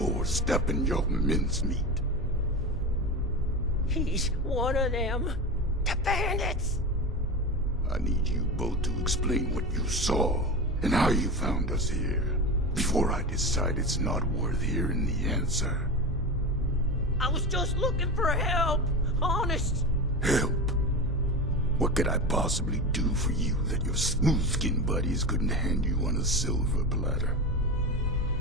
more stepping your mincemeat. He's one of them. The bandits! I need you both to explain what you saw and how you found us here, before I decide it's not worth hearing the answer. I was just looking for help, honest. Help? What could I possibly do for you that your smooth-skinned buddies couldn't hand you on a silver platter?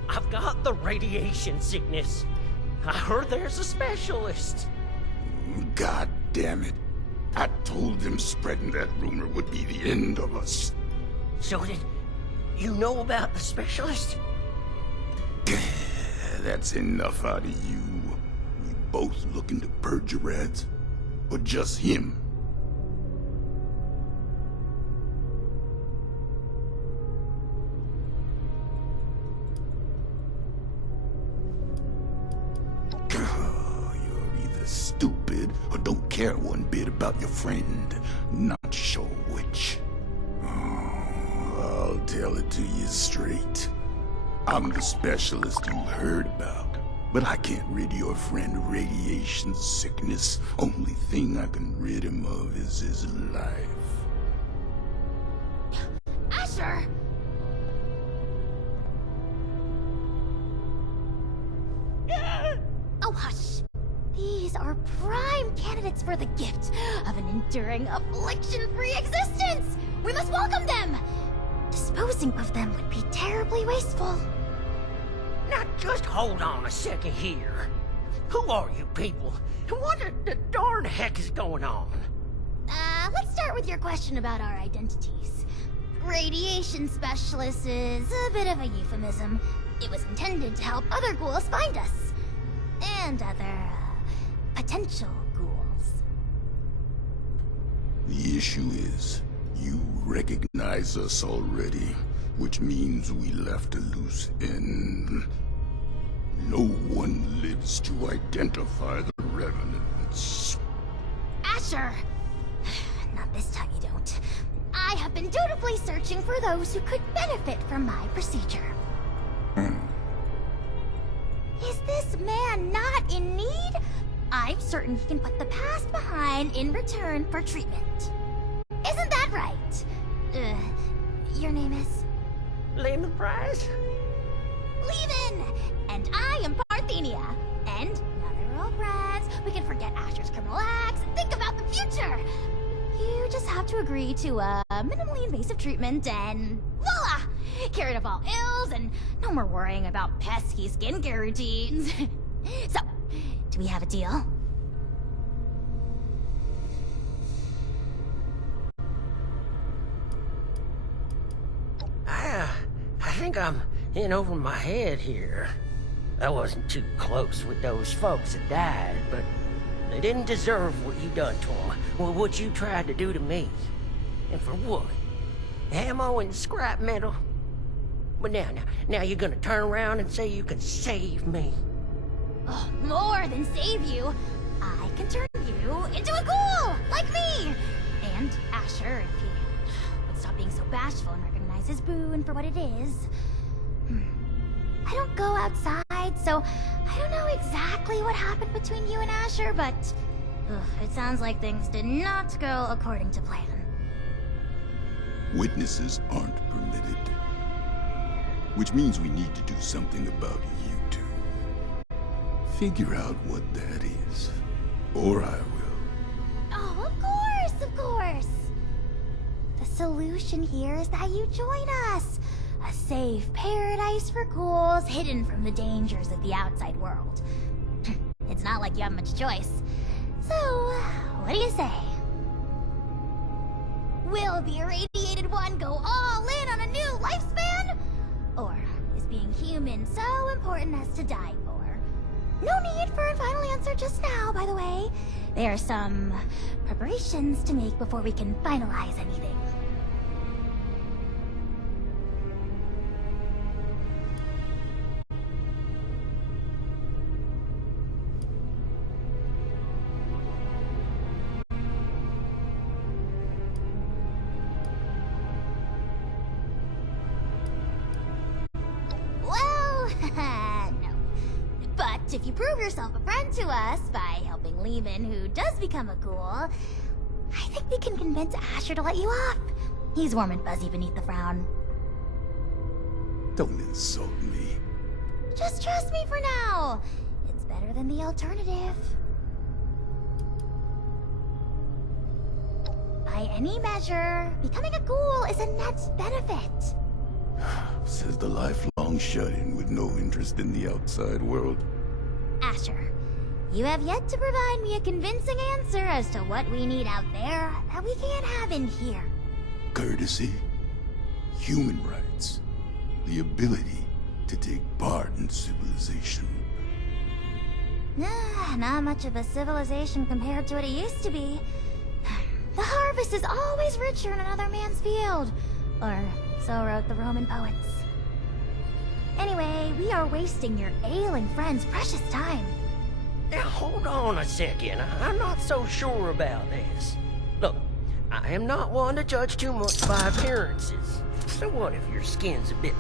I've got the radiation sickness. I heard there's a specialist. God damn it. I told them spreading that rumor would be the end of us. So did you know about the specialist? That's enough out of you. You both looking to purge your rats? Or just him? You're either stupid or don't care one bit about your friend. Not sure which. I'll tell it to you straight. I'm the specialist you heard about, but I can't rid your friend of radiation sickness. Only thing I can rid him of is his life. Asher! Oh, hush. These are prime candidates for the gift of an enduring affliction-free existence! We must welcome them! Disposing of them would be terribly wasteful. Now just hold on a second here. Who are you people? And what the darn heck is going on? Let's start with your question about our identities. Radiation specialist is a bit of a euphemism. It was intended to help other ghouls find us. And other, potential ghouls. The issue is, you recognize us already, which means we left a loose end. No one lives to identify the revenants. Asher! Not this time you don't. I have been dutifully searching for those who could benefit from my procedure. Is this man not in need? I'm certain he can put the past behind in return for treatment. Isn't that right? Your name is? Lemon Prize? Levin! And I am Parthenia. And now that we're all friends, we can forget Asher's criminal acts and think about the future. You just have to agree to a minimally invasive treatment and voila! Cured of all ills and no more worrying about pesky skincare routines. So, do we have a deal? I think I'm in over my head here. I wasn't too close with those folks that died, but they didn't deserve what you done to them. Well, what you tried to do to me. And for what? Ammo and scrap metal? But now you're gonna turn around and say you can save me. Oh, more than save you. I can turn you into a ghoul, like me! And Asher, if he would stop being so bashful and recognize his boon for what it is. I don't go outside, so I don't know exactly what happened between you and Asher, but it sounds like things did not go according to plan. Witnesses aren't permitted. Which means we need to do something about you two. Figure out what that is. Or I will. Oh, of course, of course. The solution here is that you join us. A safe paradise for ghouls hidden from the dangers of the outside world. It's not like you have much choice. So, what do you say? Will the irradiated one go all in on a new lifespan? Or is being human so important as to die for? No need for a final answer just now, by the way. There are some preparations to make before we can finalize anything. Well, no. if you prove yourself a friend to us by helping Lehman, who does become a ghoul, I think we can convince Asher to let you off. He's warm and fuzzy beneath the frown. Don't insult me. Just trust me for now. It's better than the alternative. By any measure, becoming a ghoul is a net benefit. Says the lifelong shut-in with no interest in the outside world. Asher, you have yet to provide me a convincing answer as to what we need out there that we can't have in here. Courtesy, human rights, the ability to take part in civilization. Not much of a civilization compared to what it used to be. The harvest is always richer in another man's field. Or so wrote the Roman poets. Anyway, we are wasting your ailing friend's precious time. Now, hold on a second. I'm not so sure about this. Look, I am not one to judge too much by appearances. So what if your skin's a bit,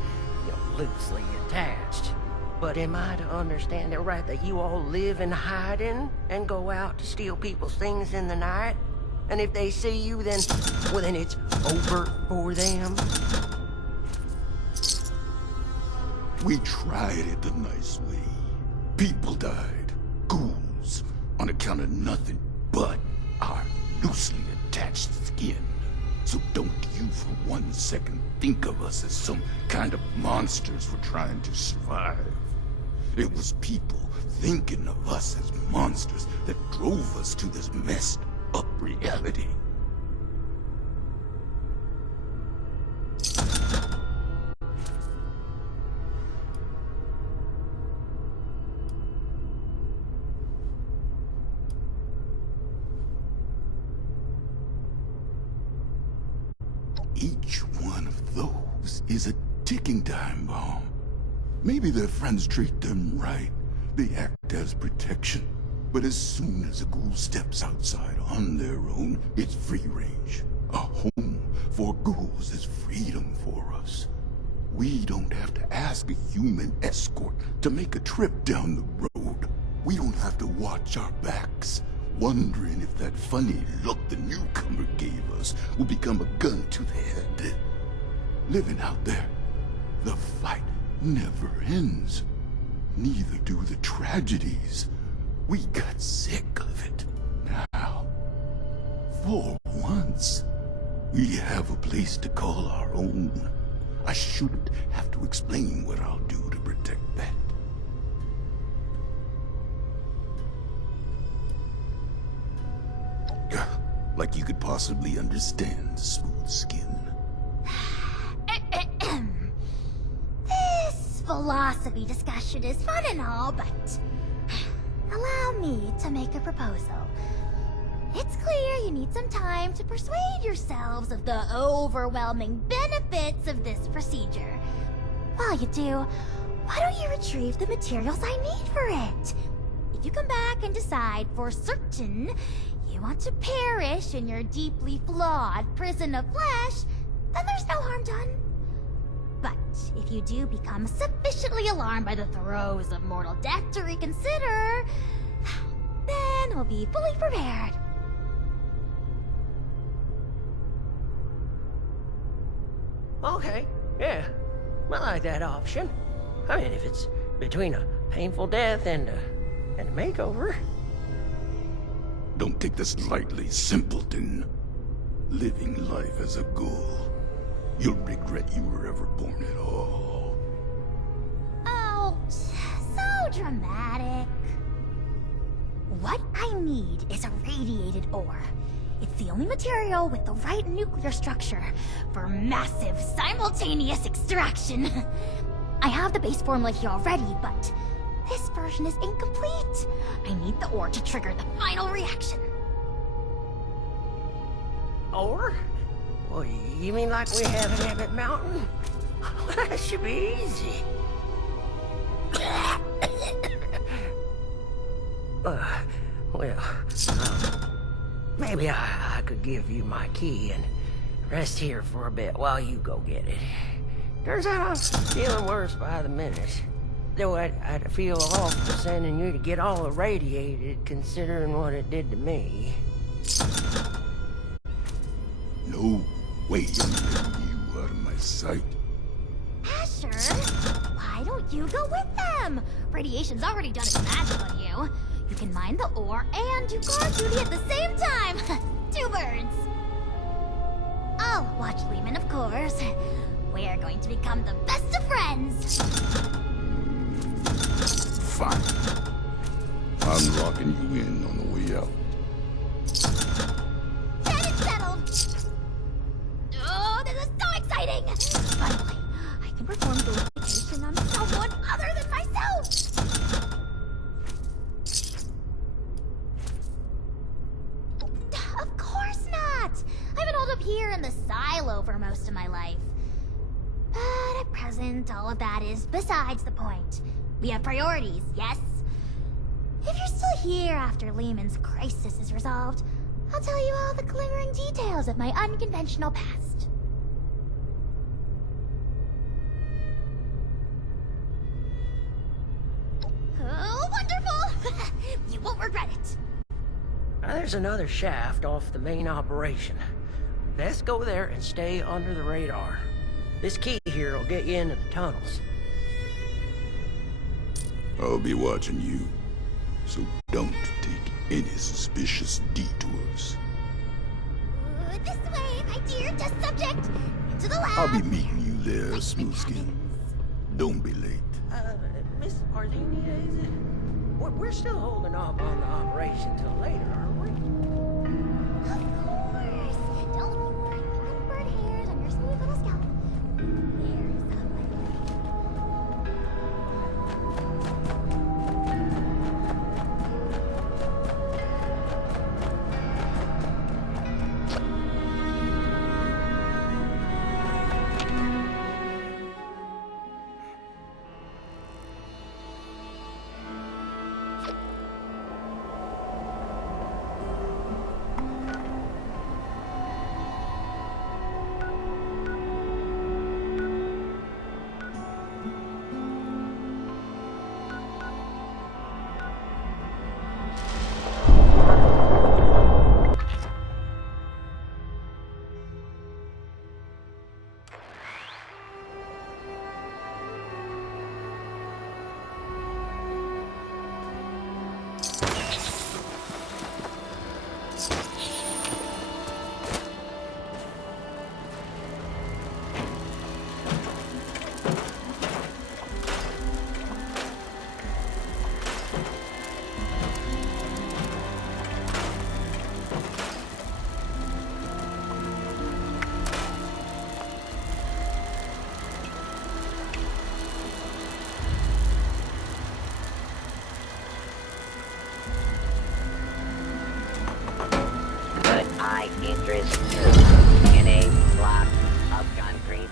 loosely attached? But am I to understand it right that you all live in hiding and go out to steal people's things in the night? And if they see you, then it's over for them? We tried it the nice way. People died, ghouls, on account of nothing but our loosely attached skin. So don't you for 1 second think of us as some kind of monsters for trying to survive. It was people thinking of us as monsters that drove us to this messed up reality. Each one of those is a ticking time bomb. Maybe their friends treat them right. They act as protection. But as soon as a ghoul steps outside on their own, it's free range. A home for ghouls is freedom for us. We don't have to ask a human escort to make a trip down the road. We don't have to watch our backs, wondering if that funny look the newcomer gave us will become a gun to the head. Living out there, the fight never ends. Neither do the tragedies. We got sick of it. Now, for once, we have a place to call our own. I shouldn't have to explain what I'll do to protect that. Like you could possibly understand smooth skin. This philosophy discussion is fun and all, but allow me to make a proposal. It's clear you need some time to persuade yourselves of the overwhelming benefits of this procedure. While you do, why don't you retrieve the materials I need for it? If you come back and decide for certain you want to perish in your deeply flawed prison of flesh, then there's no harm done. But if you do become sufficiently alarmed by the throes of mortal death to reconsider, then we'll be fully prepared. Okay, yeah. I like that option. I mean, if it's between a painful death and a makeover. Don't take this lightly, simpleton. Living life as a ghoul, you'll regret you were ever born at all. Oh, so dramatic. What I need is a radiated ore. It's the only material with the right nuclear structure for massive simultaneous extraction. I have the base formula here already, but this version is incomplete. I need the ore to trigger the final reaction. Or? Well, you mean like we have at Abbott Mountain? That should be easy. Maybe I could give you my key and rest here for a bit while you go get it. Turns out I'm feeling worse by the minute. Though I'd feel awful sending you to get all irradiated, considering what it did to me. No way I'm letting you out of my sight. Asher, why don't you go with them? Radiation's already done its magic on you. You can mine the ore and do guard duty at the same time. 2 birds. I'll watch Lehman, of course. We're going to become the best of friends. Fine. I'm locking you in on the way out. Then it's settled. Oh, this is so exciting! Finally, I can perform verification on someone other than myself. Of course not. I've been holed up here in the silo for most of my life. But at present, all of that is besides the point. We have priorities, yes? If you're still here after Lehman's crisis is resolved, I'll tell you all the glimmering details of my unconventional past. Oh, wonderful! You won't regret it. There's another shaft off the main operation. Best go there and stay under the radar. This key here will get you into the tunnels. I'll be watching you, so don't take any suspicious detours. This way, my dear test subject. Into the lab. I'll be meeting you there, Smoothskin. Don't be late. Miss Arthenia, is it? We're still holding off on the operation till later, aren't we? Of course. Don't you worry. Unbird hairs on your smooth little scalp. Very lovely. Interest in a block of concrete.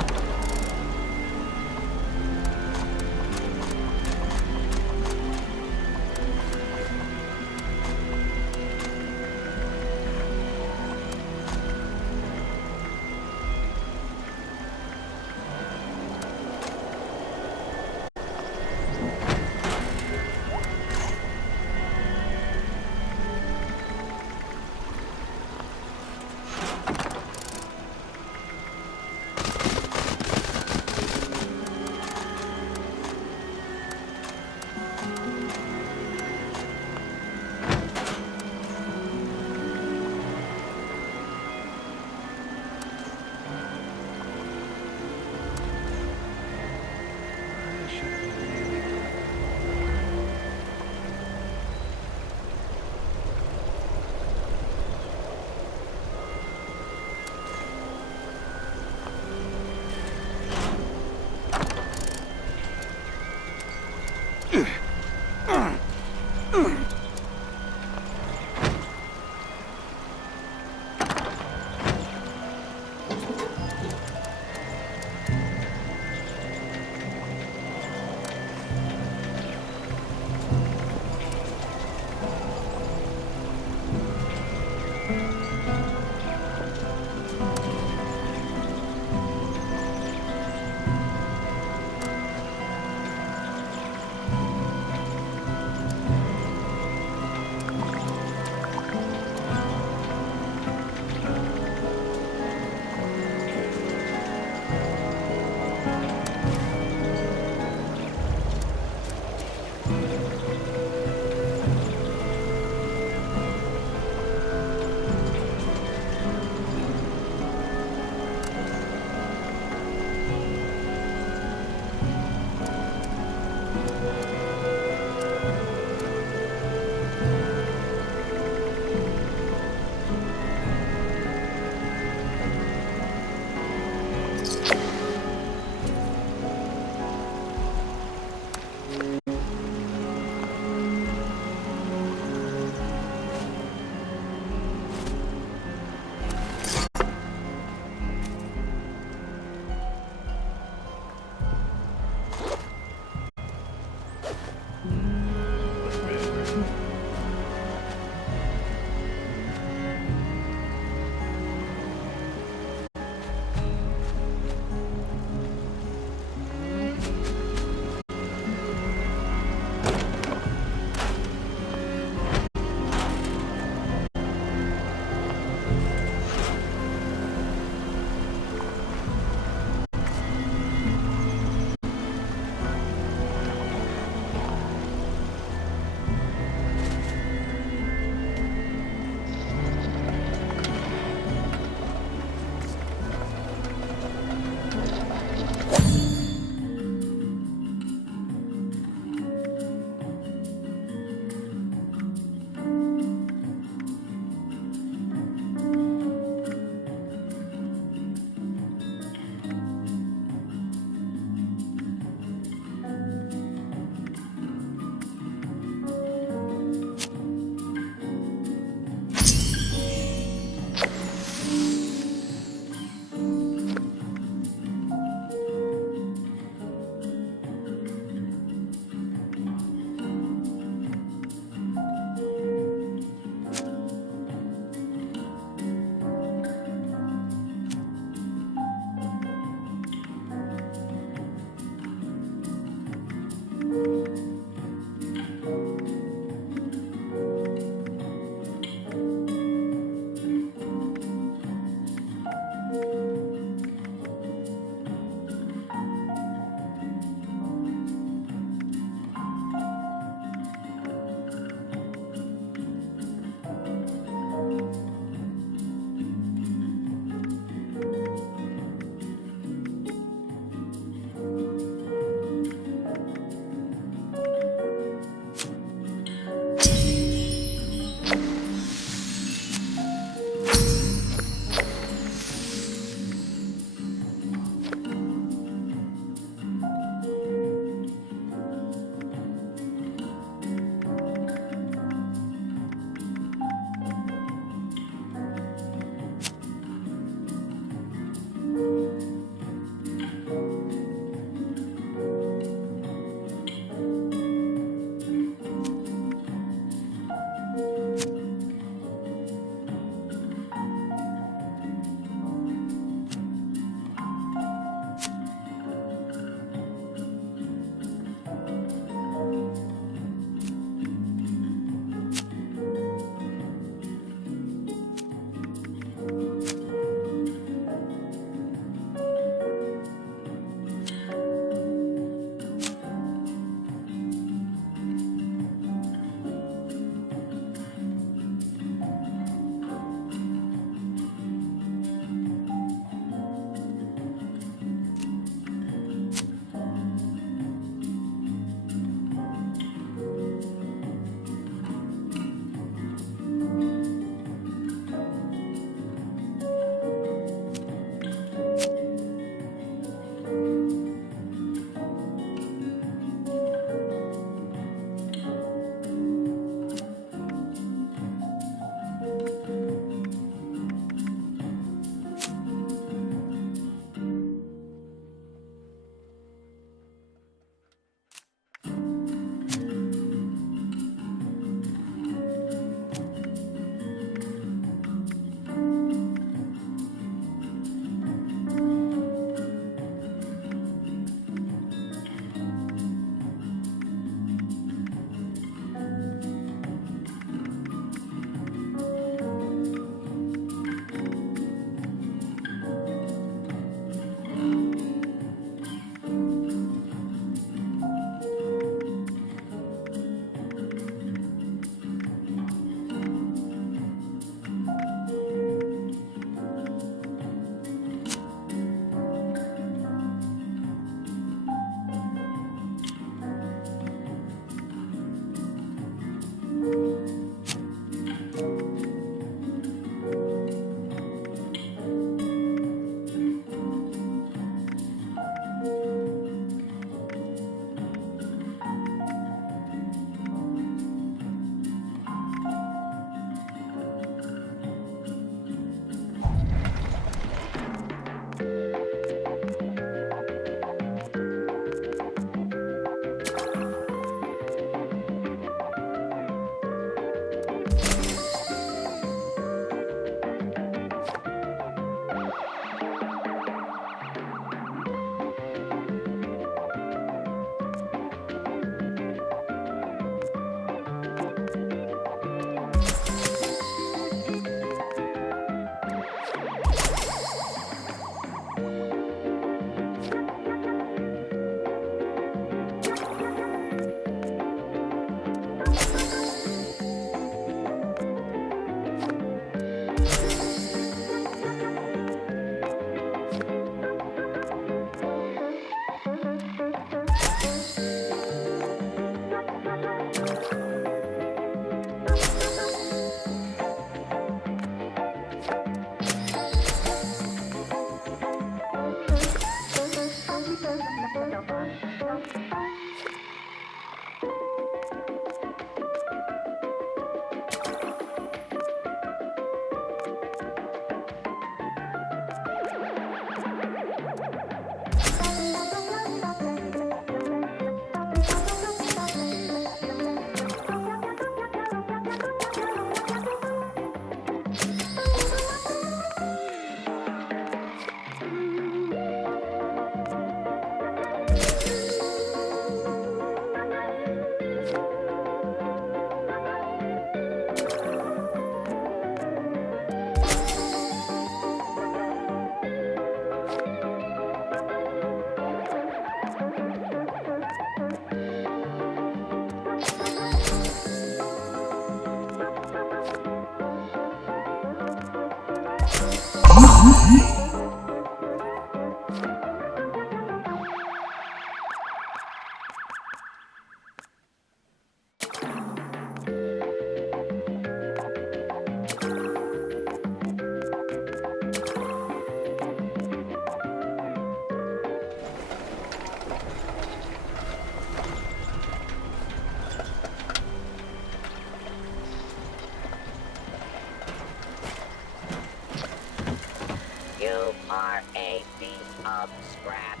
You are a piece of scrap.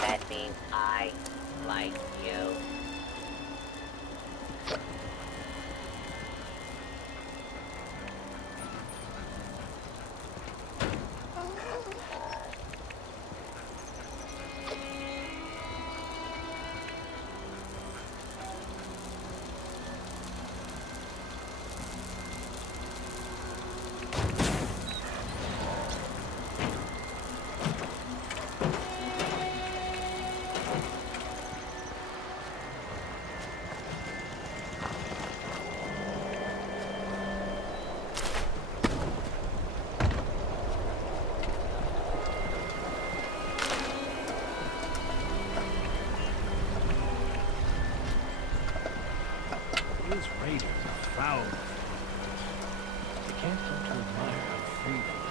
That means I like you. Those raiders are foul. I can't help to admire how free they are.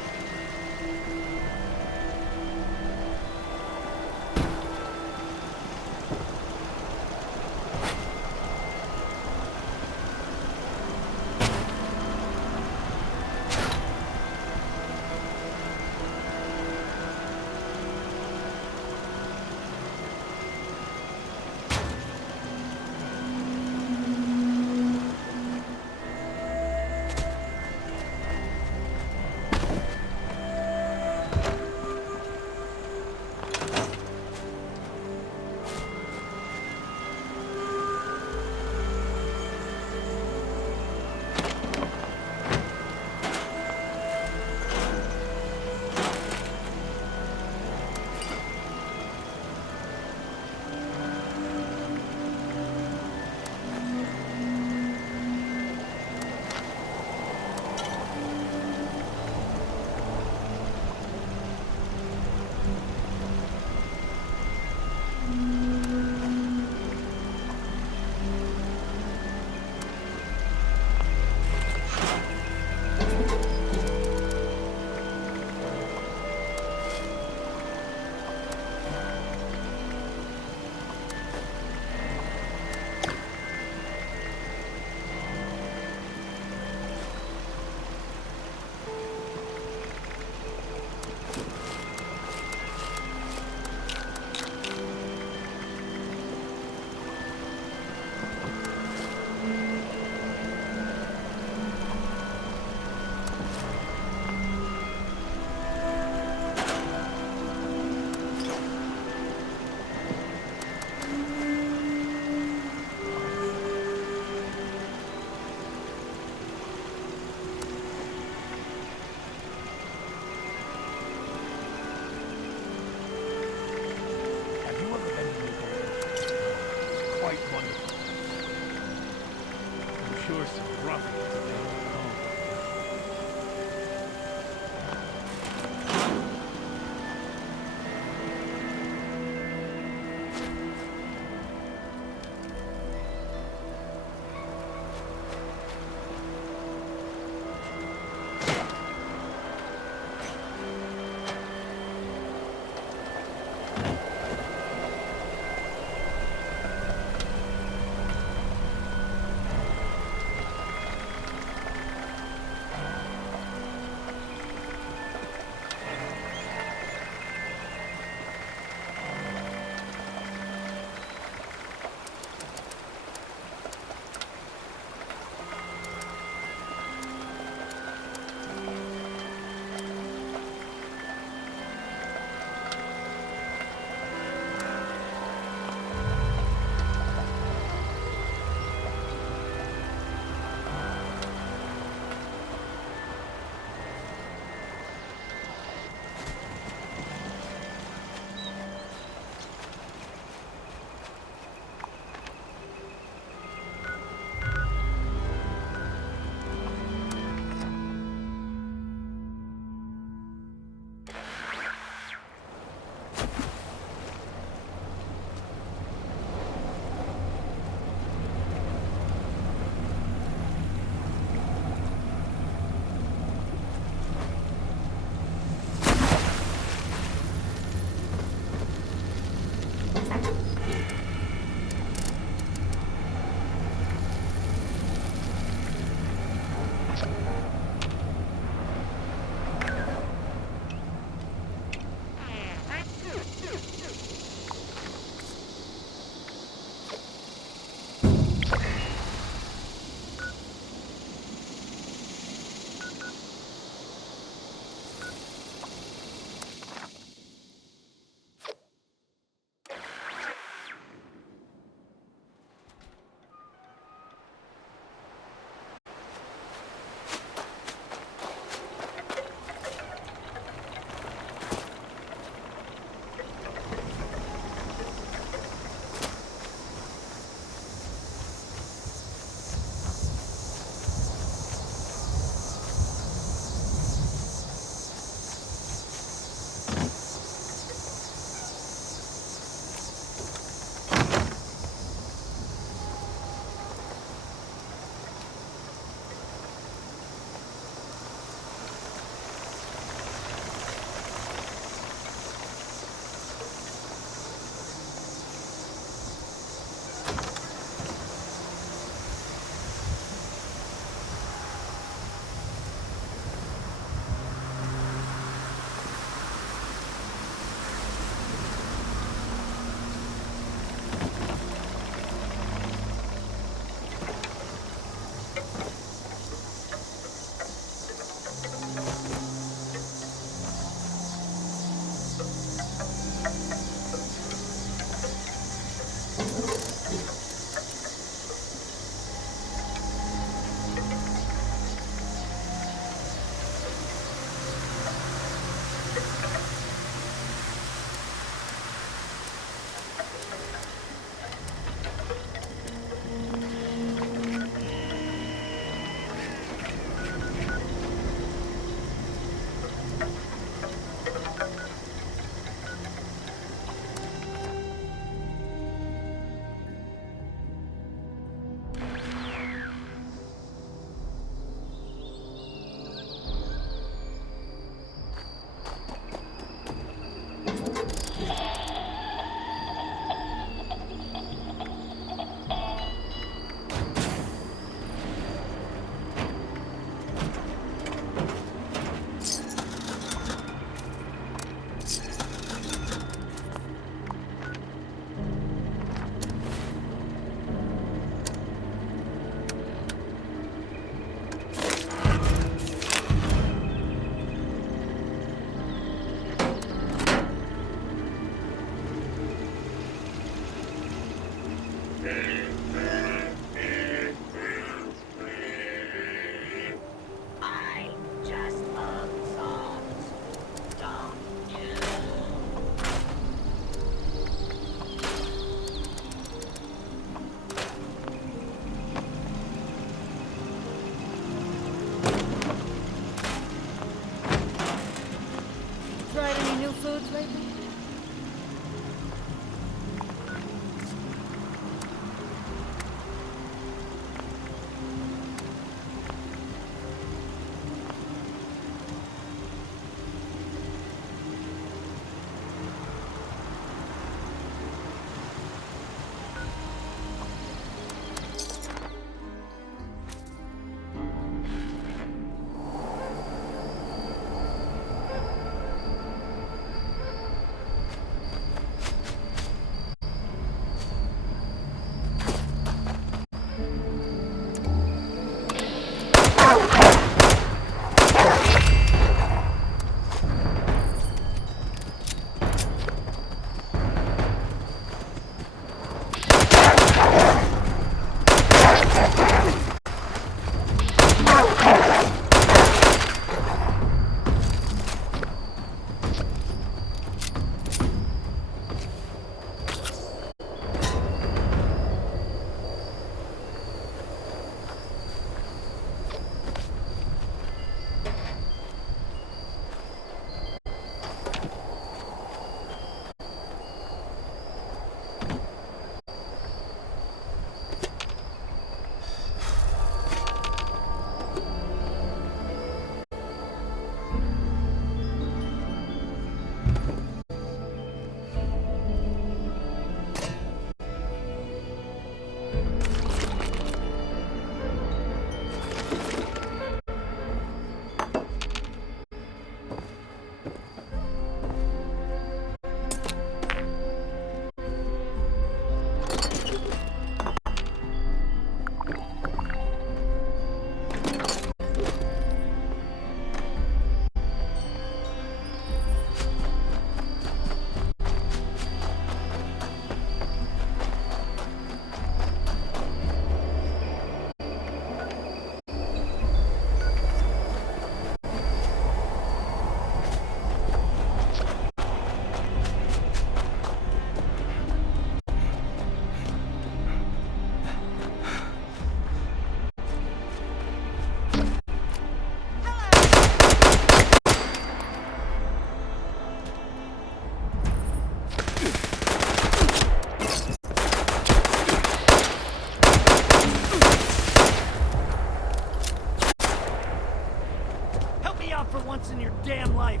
me out for once in your damn life.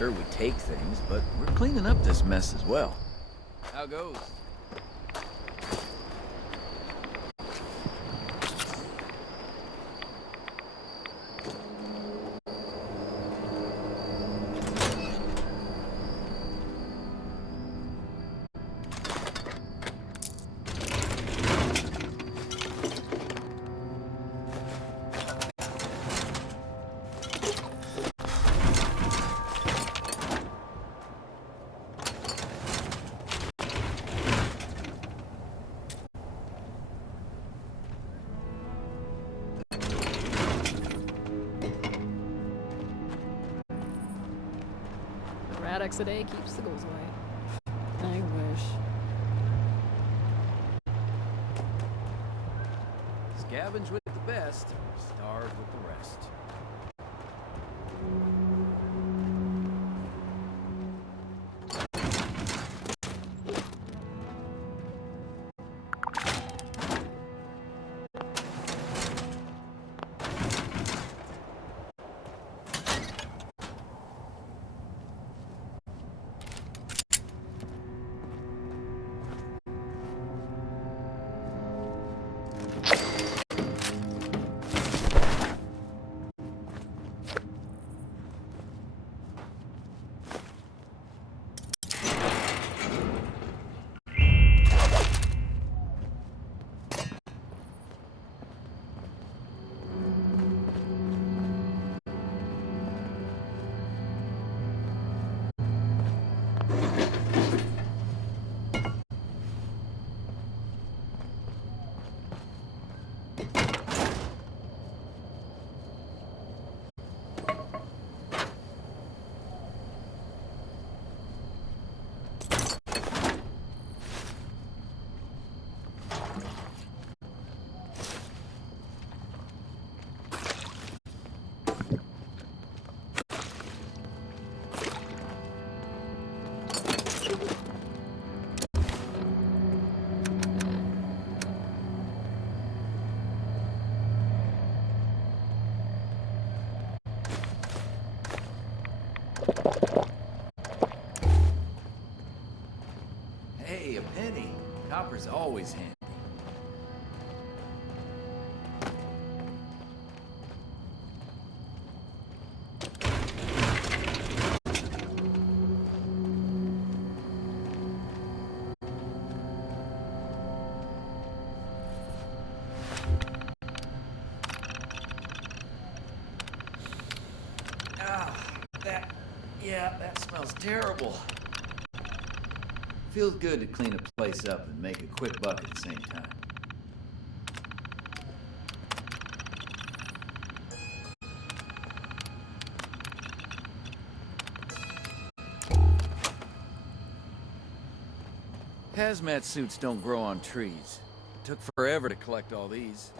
Sure, we take things, but we're cleaning up this mess as well. How goes? Radix a day keeps the ghouls away. I wish. Scavenge with the best, starve with the rest. Hey, a penny. Copper's always handy. that smells terrible. Feels good to clean a place up and make a quick buck at the same time. Hazmat suits don't grow on trees. It took forever to collect all these.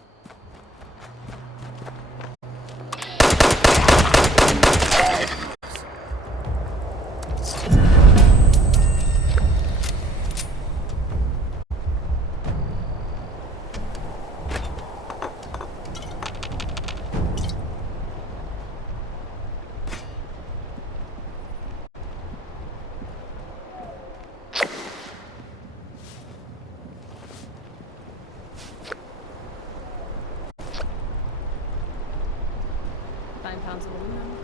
9 pounds of aluminum,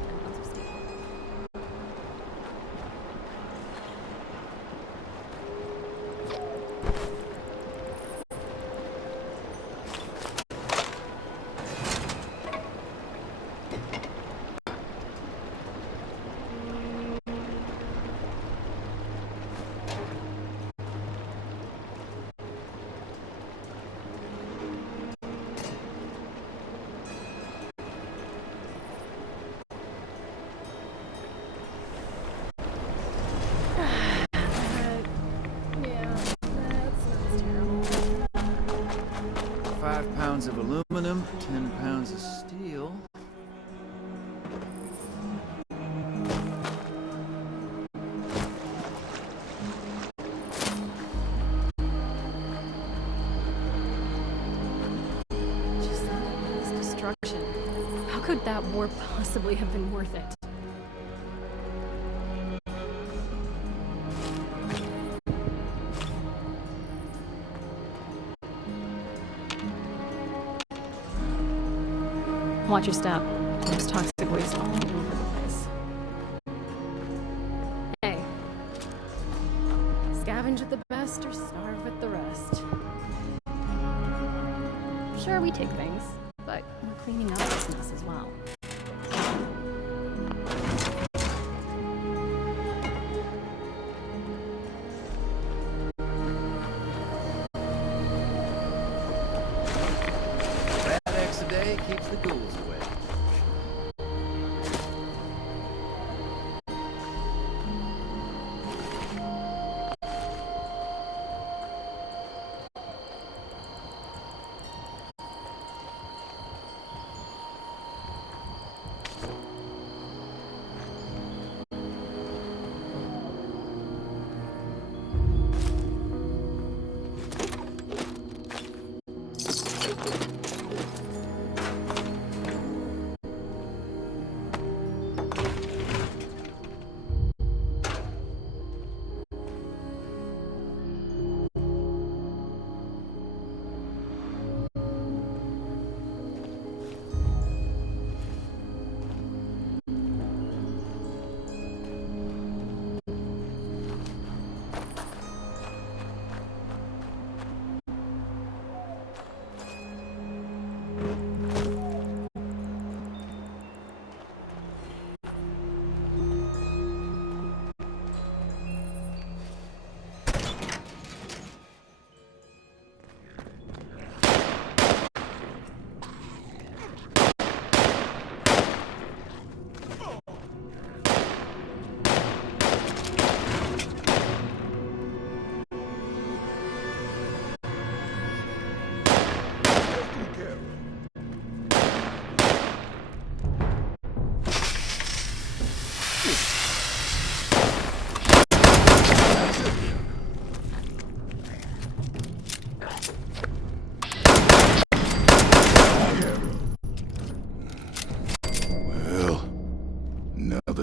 10 pounds of steel. Of aluminum, 10 pounds of steel. Just this destruction. How could that war possibly have been worth it? Watch your step. There's toxic waste all over the place. Hey. Scavenge with the best or starve with the rest. Sure, we take things, but we're cleaning up this mess as well. Keeps the ghouls away.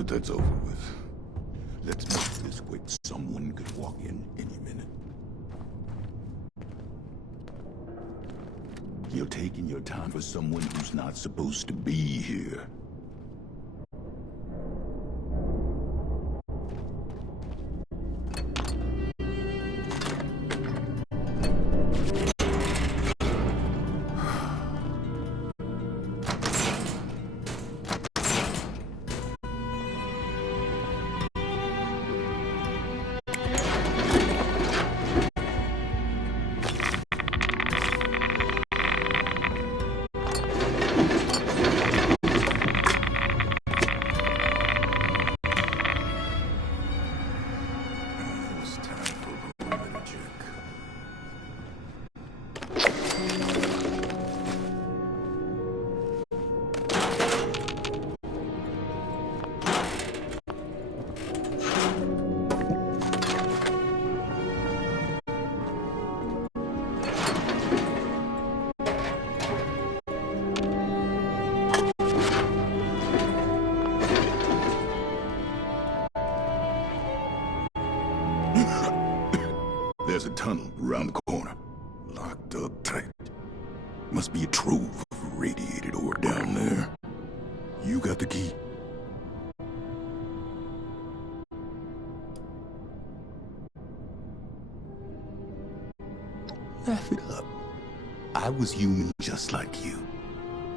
That's over with. Let's make this quick. Someone could walk in any minute. You're taking your time for someone who's not supposed to be here. There's a tunnel around the corner. Locked up tight. Must be a trove of radiated ore down there. You got the key? Laugh it up. I was human just like you.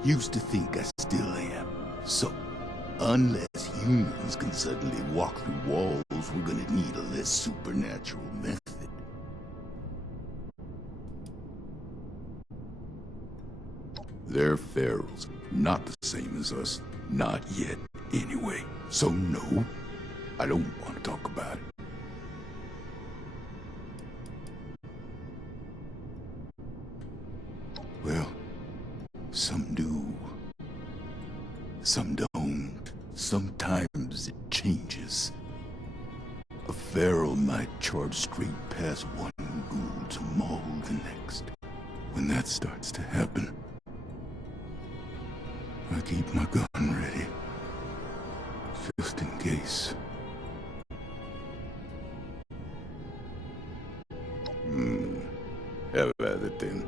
Used to think I still am. So, unless humans can suddenly walk through walls, we're gonna need a less supernatural method. They're ferals, not the same as us. Not yet, anyway. So no, I don't want to talk about it. Well, some do. Some don't. Sometimes it changes. A feral might charge straight past one ghoul to maul the next. When that starts to happen, I keep my gun ready. Just in case. Have at it then.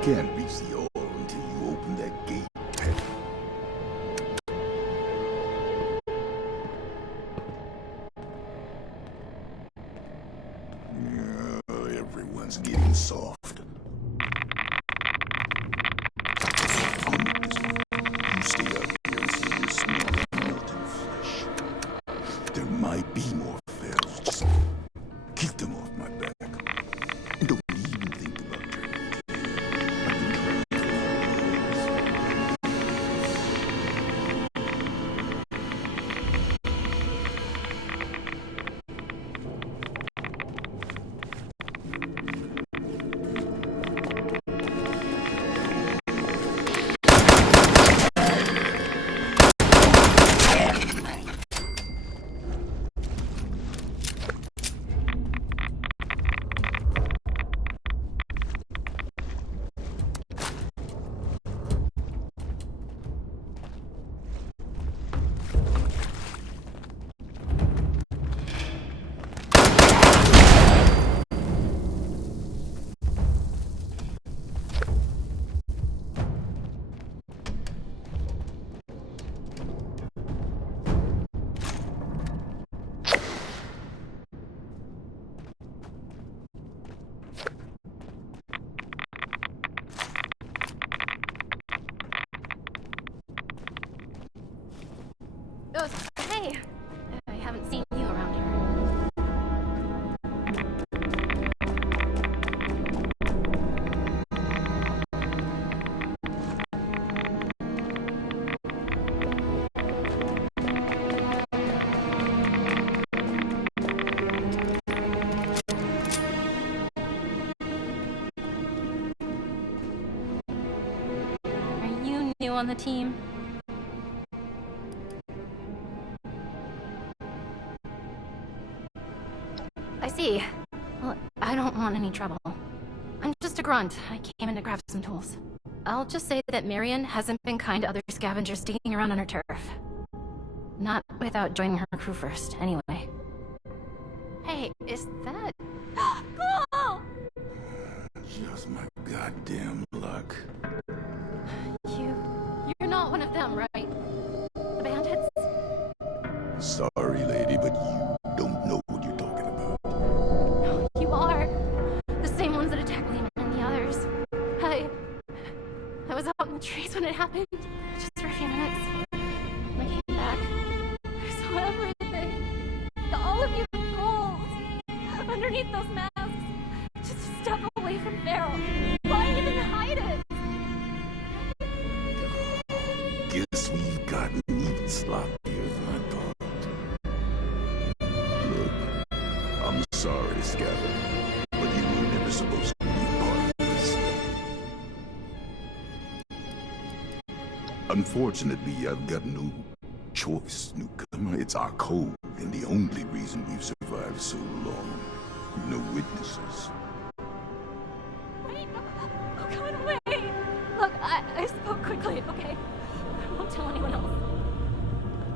Can't reach the ore until you open that gate. Yeah, everyone's getting soft. You stay out here until you smell melted flesh. There might be more ferals. Just keep them off my back. And don't even think about turning. Oh, hey! I haven't seen you around here. Are you new on the team? I see. Well, I don't want any trouble. I'm just a grunt. I came in to grab some tools. I'll just say that Marion hasn't been kind to other scavengers sticking around on her turf. Not without joining her crew first, anyway. Hey, is that... Cool! Just my goddamn luck. You're not one of them, right? The bandits? Sorry, lady, but you don't know what you're talking about. No, you are. The same ones that attacked Lehman and the others. I was out in the trees when it happened. Just for a few minutes. When I came back, I saw everything. All of you gold. Underneath those masks. Just a step away from Feral. Why even hide it? Guess we've gotten even sloppier than I thought. Look, I'm sorry, Scatter, but you were never supposed to be a part of this. Unfortunately, I've got no choice, newcomer. It's our code, and the only reason we've survived so long. No witnesses. Wait, oh God, wait. Look, I spoke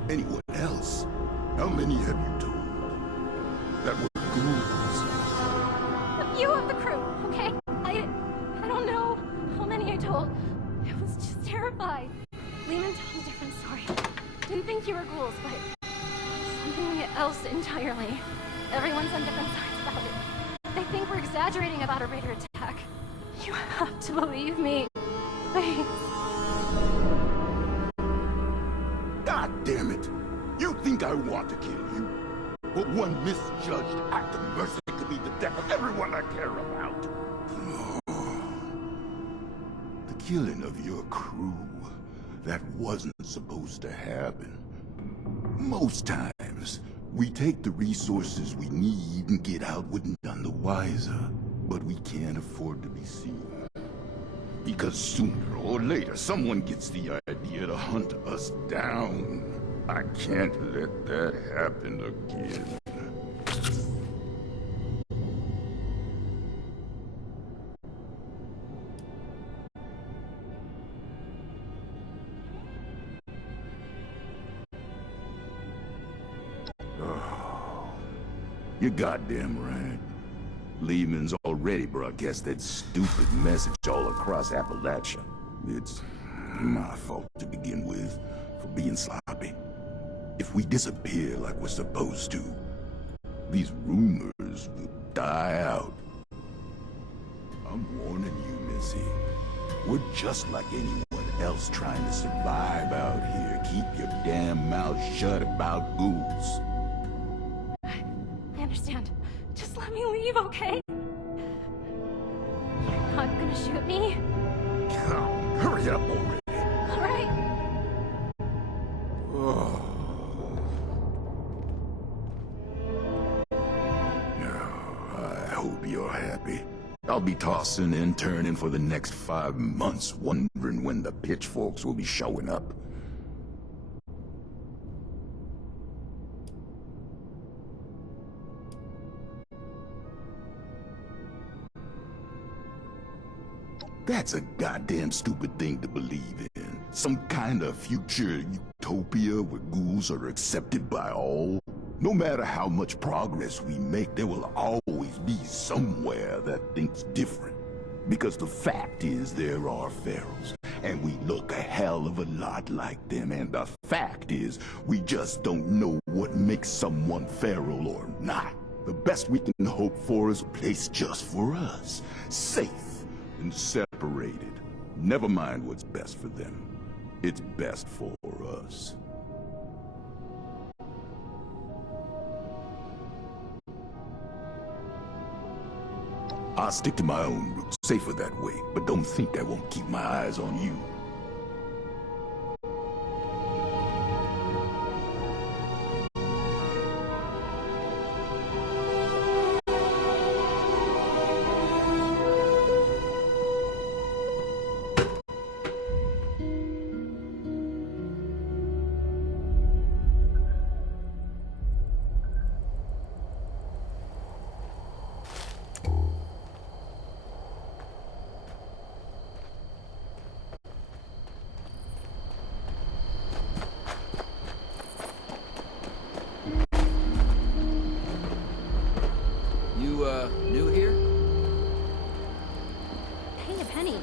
Anyone else? How many have you told? That were ghouls? A few of the crew, okay? I don't know how many I told. I was just terrified. Lehman told a different story. Didn't think you were ghouls, but something else entirely. Everyone's on different sides about it. They think we're exaggerating about a raider attack. You have to believe me. Please. God damn it! You think I want to kill you? But one misjudged act of mercy could be the death of everyone I care about. The killing of your crew, that wasn't supposed to happen. Most times, we take the resources we need and get out with none the wiser. But we can't afford to be seen. Because sooner or later, someone gets the idea to hunt us down. I can't let that happen again. Oh, you're goddamn right. Lehman's already broadcast that stupid message all across Appalachia. It's my fault to begin with, for being sloppy. If we disappear like we're supposed to, these rumors will die out. I'm warning you, Missy. We're just like anyone else trying to survive out here. Keep your damn mouth shut about ghouls. I understand. Just let me leave, okay? You're not gonna shoot me? Come, hurry up already. All right. Oh. I hope you're happy. I'll be tossing and turning for the next 5 months, wondering when the pitchforks will be showing up. That's a goddamn stupid thing to believe in. Some kind of future utopia where ghouls are accepted by all. No matter how much progress we make, there will always be somewhere that thinks different. Because the fact is there are pharaohs, and we look a hell of a lot like them. And the fact is, we just don't know what makes someone pharaoh or not. The best we can hope for is a place just for us. Safe and separated. Never mind what's best for them. It's best for us. I'll stick to my own route, safer that way, but don't think I won't keep my eyes on you. New here? Hey, a penny.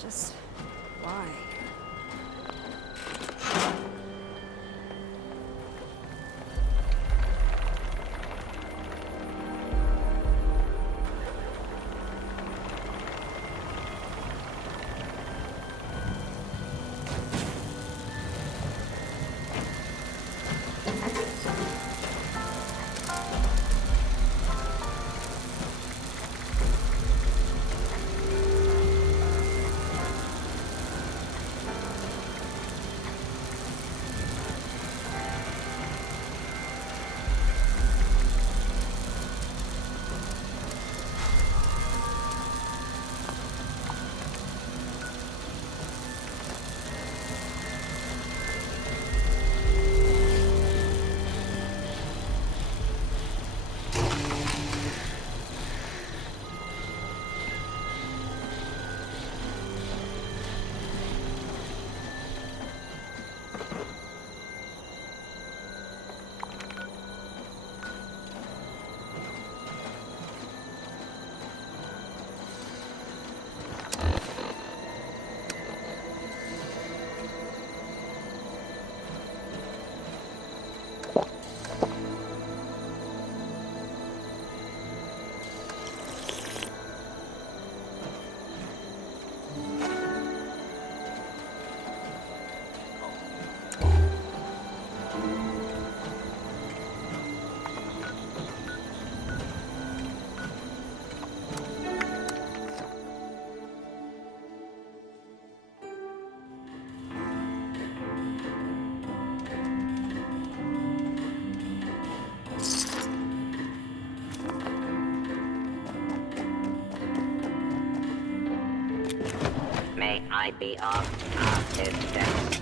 Just why? May I be of assistance?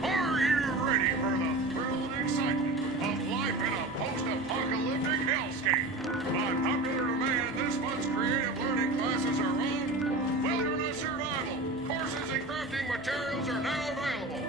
Are you ready for the thrill and excitement of life in a post-apocalyptic hellscape? On popular demand, this month's creative learning classes are on wilderness survival. Courses in crafting materials are now available.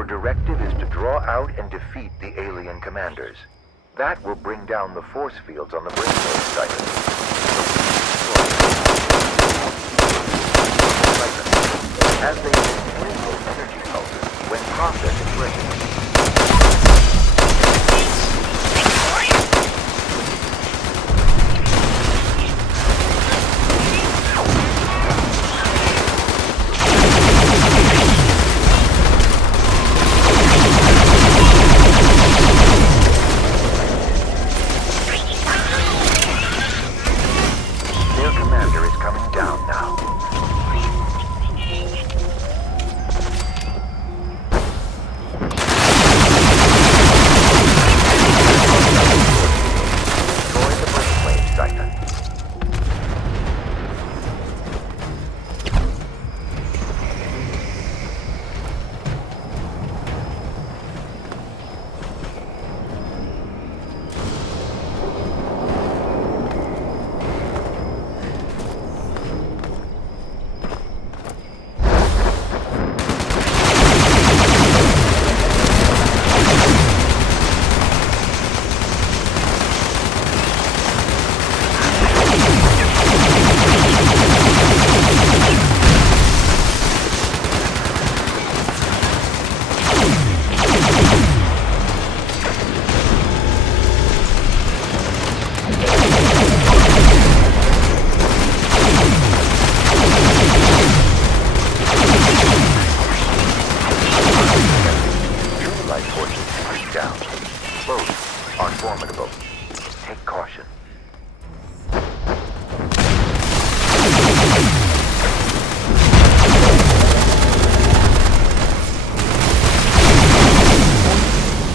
Your directive is to draw out and defeat the alien commanders. That will bring down the force fields on the brainwave siphon. As they emit painful energy pulses when processed in resonance. Their commander is coming down now. Destroy the brainwave siphon. Life forces straight down. Both are formidable. Take caution.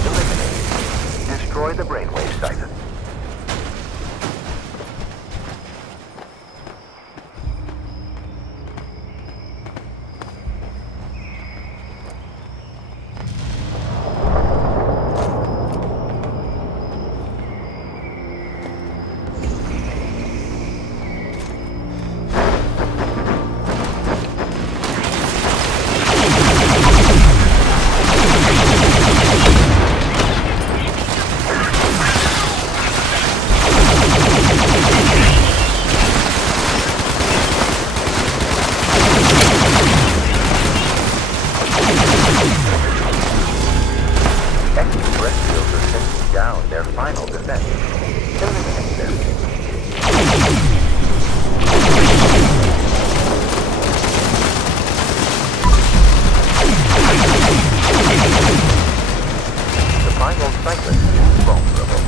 Eliminate. Destroy the brainwave siphon. Extraterrestrials are sending down their final defense. Eliminate them. The final siphon is vulnerable.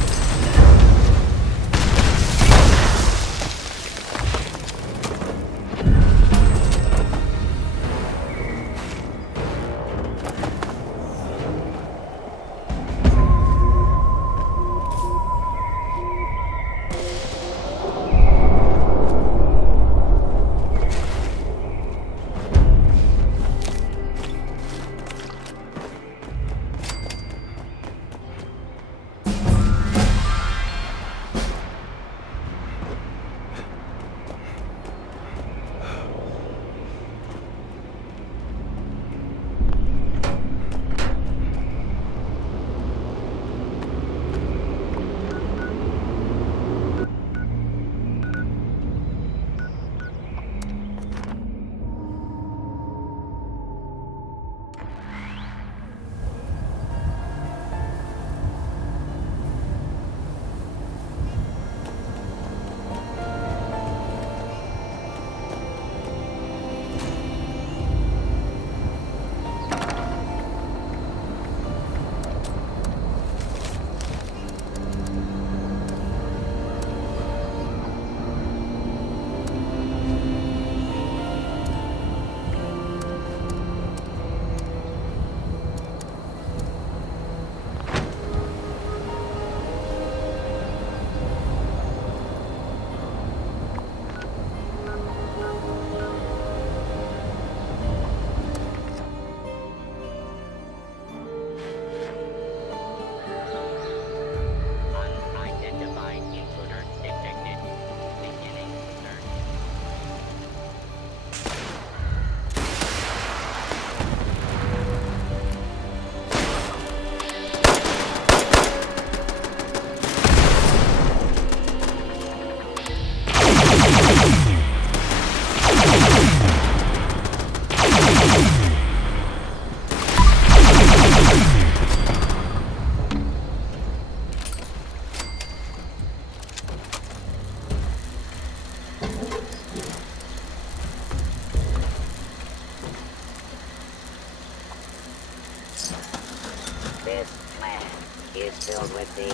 is filled with the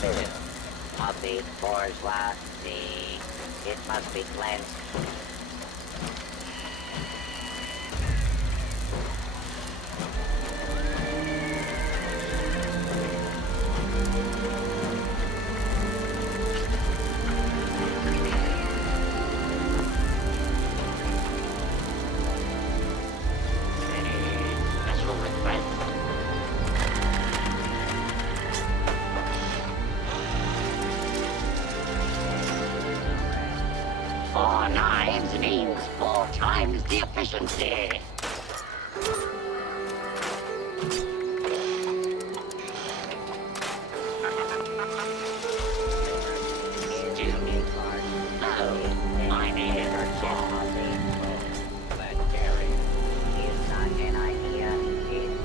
filth of the bourgeoisie. It must be cleansed. Four knives means 4 times the efficiency. Hello, my name is Darem. But Darem is not an idea, it is.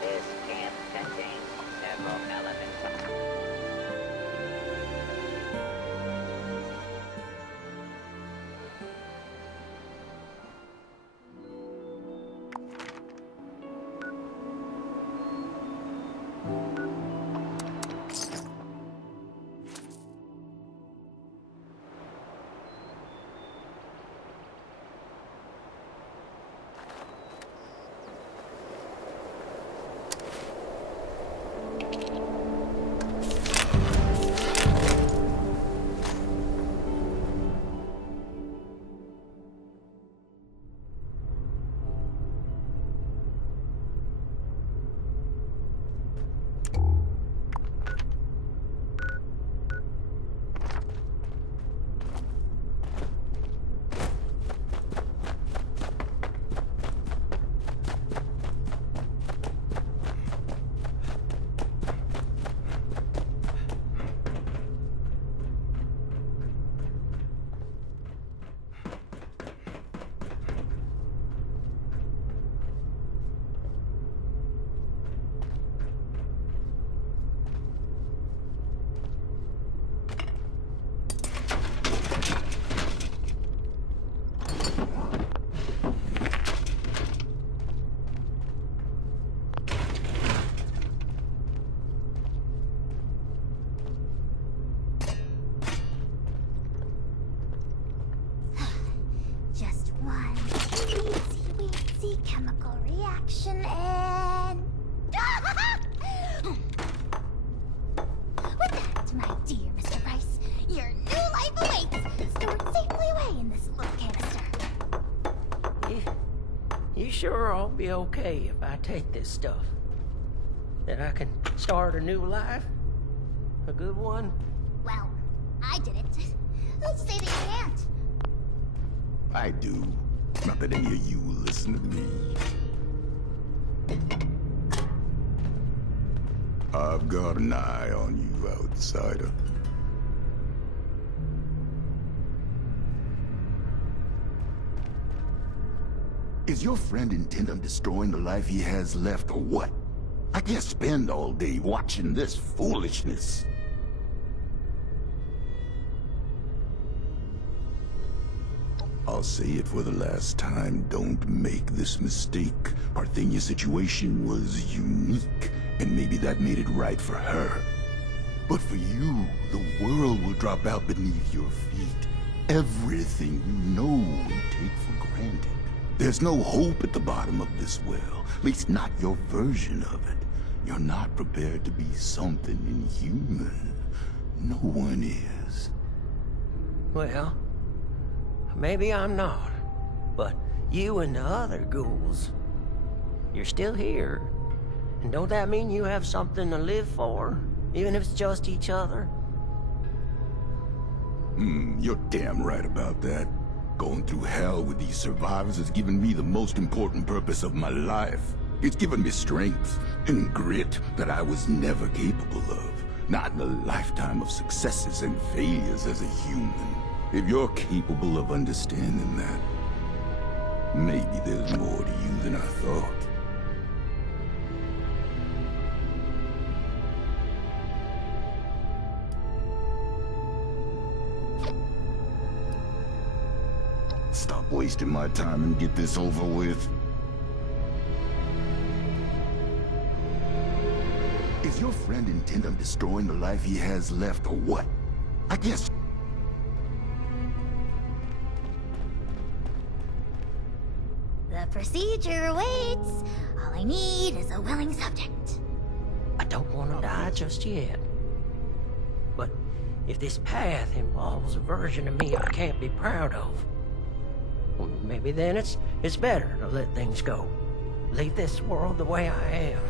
This camp contains several elements. Just one weensy chemical reaction and... With that, my dear Mr. Price, your new life awaits, stored safely away in this little canister. You sure I'll be okay if I take this stuff? That I can start a new life? A good one? Well, I did it. Let's say that you can't. I do. Not that any of you will listen to me. I've got an eye on you, outsider. Is your friend intent on destroying the life he has left, or what? I can't spend all day watching this foolishness. I'll say it for the last time, don't make this mistake. Parthenia's situation was unique, and maybe that made it right for her. But for you, the world will drop out beneath your feet. Everything you know and take for granted. There's no hope at the bottom of this well, at least not your version of it. You're not prepared to be something inhuman. No one is. Well, maybe I'm not. But you and the other ghouls, you're still here. And don't that mean you have something to live for? Even if it's just each other? You're damn right about that. Going through hell with these survivors has given me the most important purpose of my life. It's given me strength and grit that I was never capable of. Not in a lifetime of successes and failures as a human. If you're capable of understanding that, maybe there's more to you than I thought. Stop wasting my time and get this over with. Is your friend intent on destroying the life he has left, or what? I guess... The procedure awaits. All I need is a willing subject. I don't want to die just yet. But if this path involves a version of me I can't be proud of, well, maybe then it's better to let things go. Leave this world the way I am,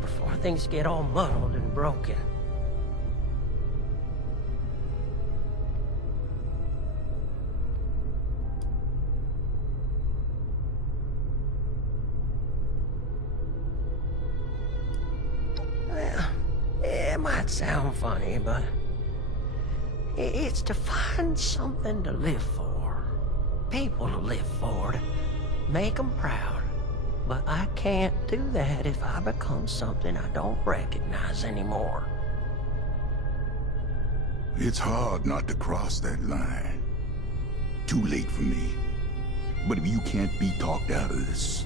before things get all muddled and broken. Well, it might sound funny, but it's to find something to live for. People to live for, to make them proud. But I can't do that if I become something I don't recognize anymore. It's hard not to cross that line. Too late for me. But if you can't be talked out of this,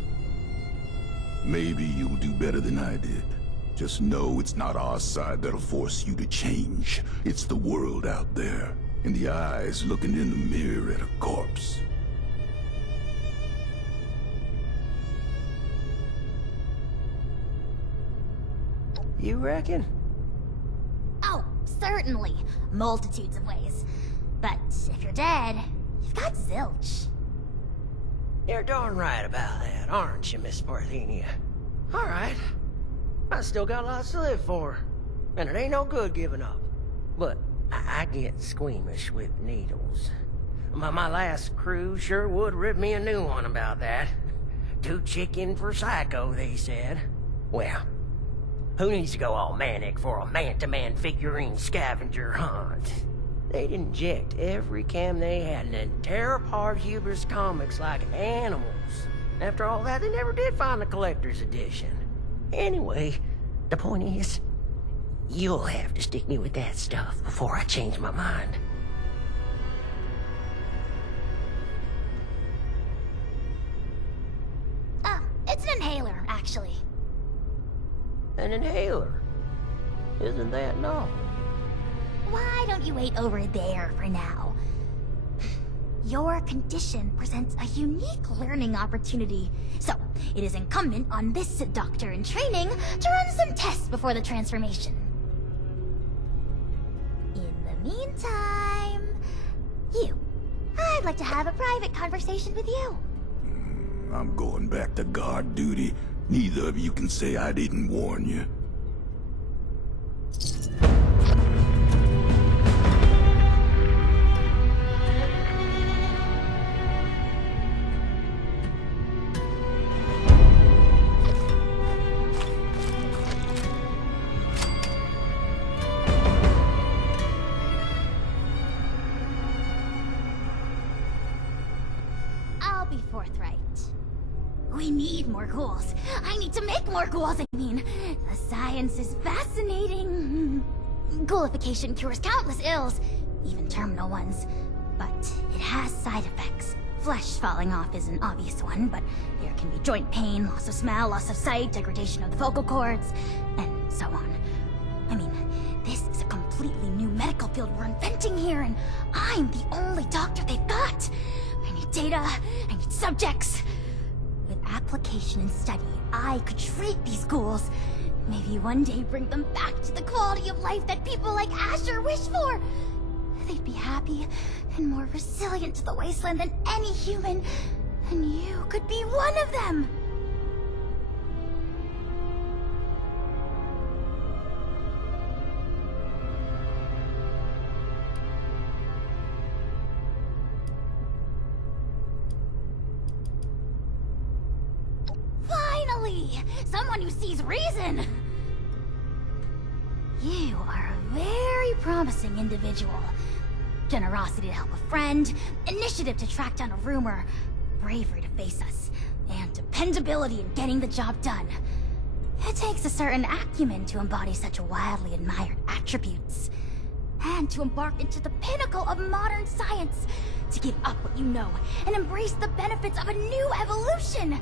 maybe you'll do better than I did. Just know it's not our side that'll force you to change. It's the world out there, and the eyes looking in the mirror at a corpse. You reckon? Oh, certainly. Multitudes of ways. But if you're dead, you've got zilch. You're darn right about that, aren't you, Miss Parthenia? Alright. I still got lots to live for. And it ain't no good giving up. But I get squeamish with needles. My last crew sure would rip me a new one about that. Too chicken for psycho, they said. Well, who needs to go all manic for a man-to-man figurine scavenger hunt? They'd inject every cam they had and then tear apart Huber's comics like animals. After all that, they never did find the collector's edition. Anyway, the point is, you'll have to stick me with that stuff before I change my mind. It's an inhaler, actually. An inhaler? Isn't that no? Why don't you wait over there for now? Your condition presents a unique learning opportunity, so it is incumbent on this doctor in training to run some tests before the transformation. In the meantime, I'd like to have a private conversation with you. I'm going back to guard duty. Neither of you can say I didn't warn you. I'll be forthright. We need more ghouls. I need to make more ghouls, I mean. The science is fascinating. Ghoulification cures countless ills, even terminal ones. But it has side effects. Flesh falling off is an obvious one, but there can be joint pain, loss of smell, loss of sight, degradation of the vocal cords, and so on. I mean, this is a completely new medical field we're inventing here, and I'm the only doctor they've got. I need data, I need subjects. With application and study, I could treat these ghouls. Maybe one day bring them back to the quality of life that people like Asher wish for. They'd be happy and more resilient to the wasteland than any human. And you could be one of them. Exactly! Someone who sees reason! You are a very promising individual. Generosity to help a friend, initiative to track down a rumor, bravery to face us, and dependability in getting the job done. It takes a certain acumen to embody such wildly admired attributes. And to embark into the pinnacle of modern science, to give up what you know and embrace the benefits of a new evolution.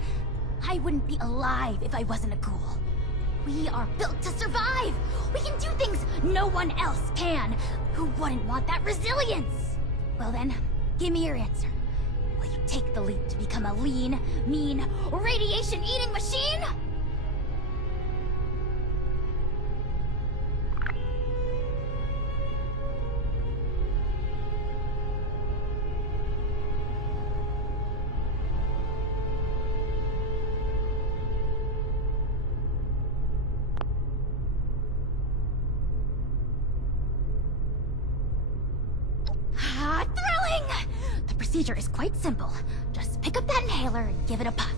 I wouldn't be alive if I wasn't a ghoul. We are built to survive. We can do things no one else can. Who wouldn't want that resilience? Well then, give me your answer. Will you take the leap to become a lean, mean, radiation-eating machine? Thrilling! The procedure is quite simple. Just pick up that inhaler and give it a puff.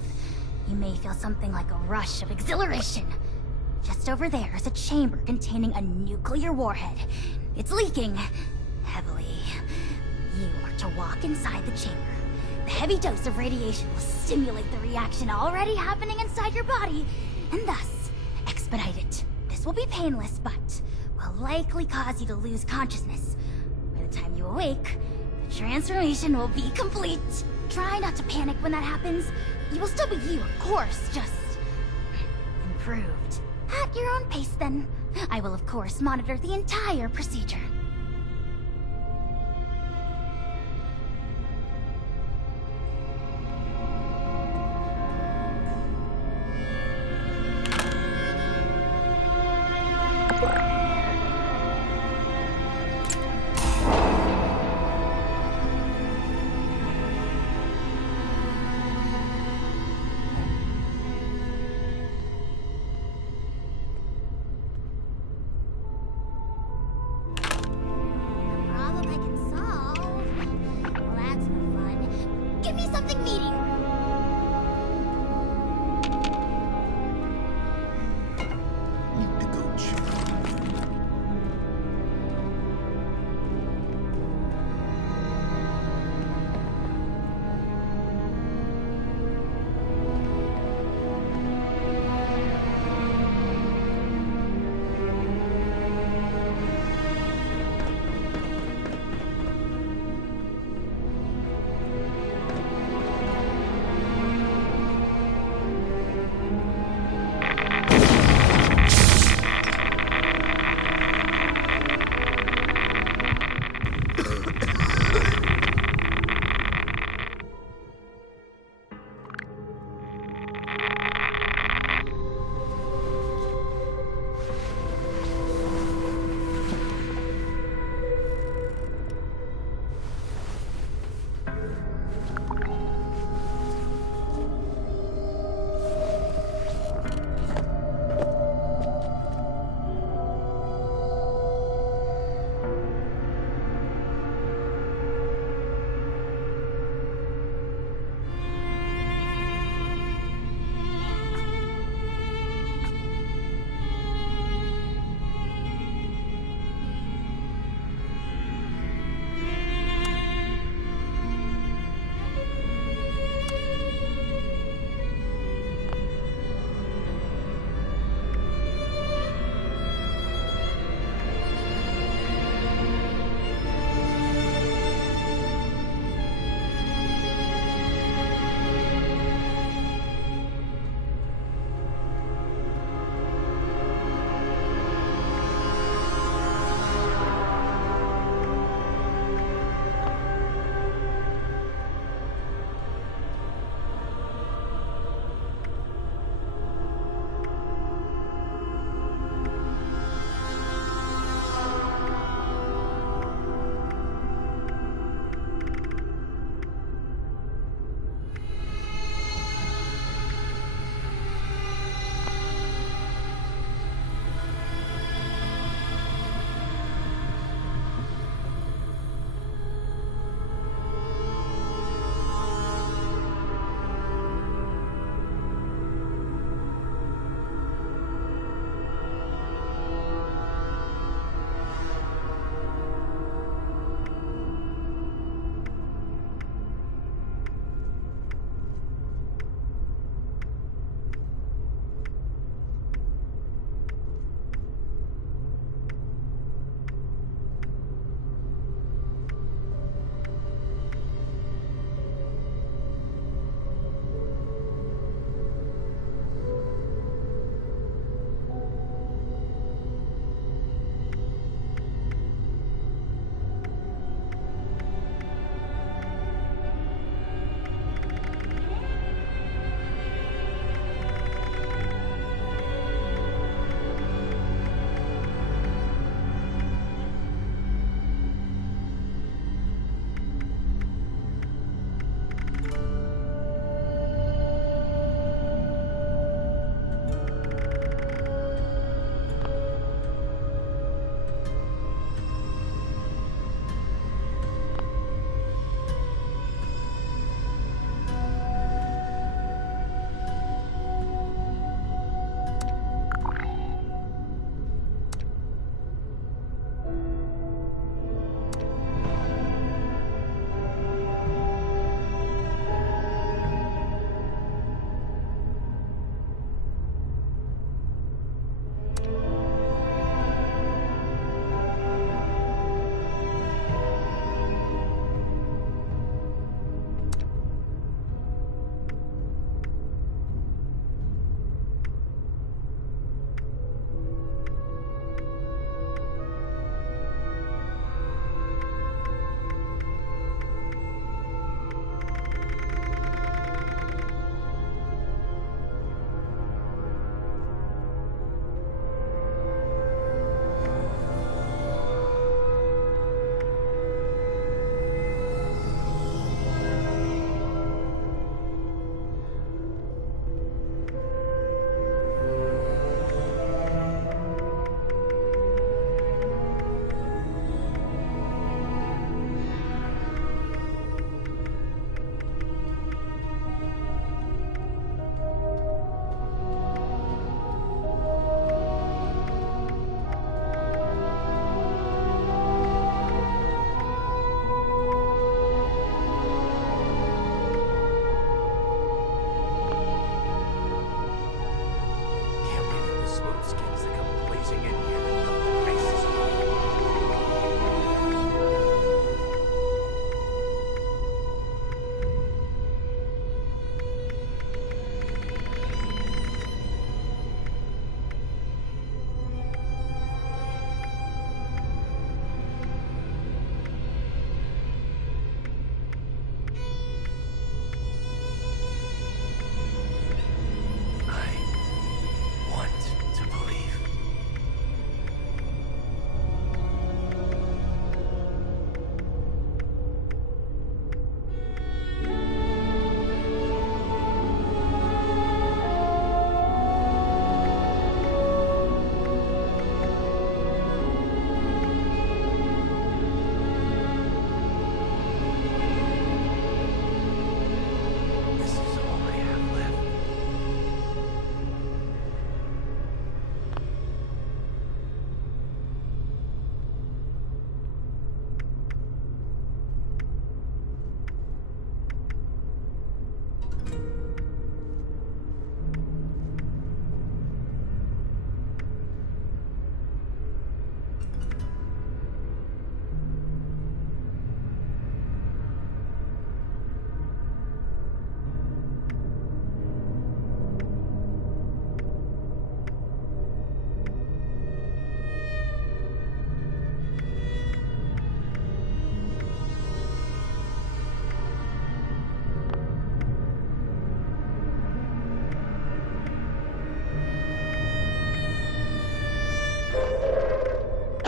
You may feel something like a rush of exhilaration. Just over there is a chamber containing a nuclear warhead. It's leaking heavily. You are to walk inside the chamber. The heavy dose of radiation will stimulate the reaction already happening inside your body, and thus expedite it. This will be painless, but will likely cause you to lose consciousness. By the time you awake, the transformation will be complete. Try not to panic when that happens. You will still be you, of course, just improved. At your own pace, then. I will, of course, monitor the entire procedure.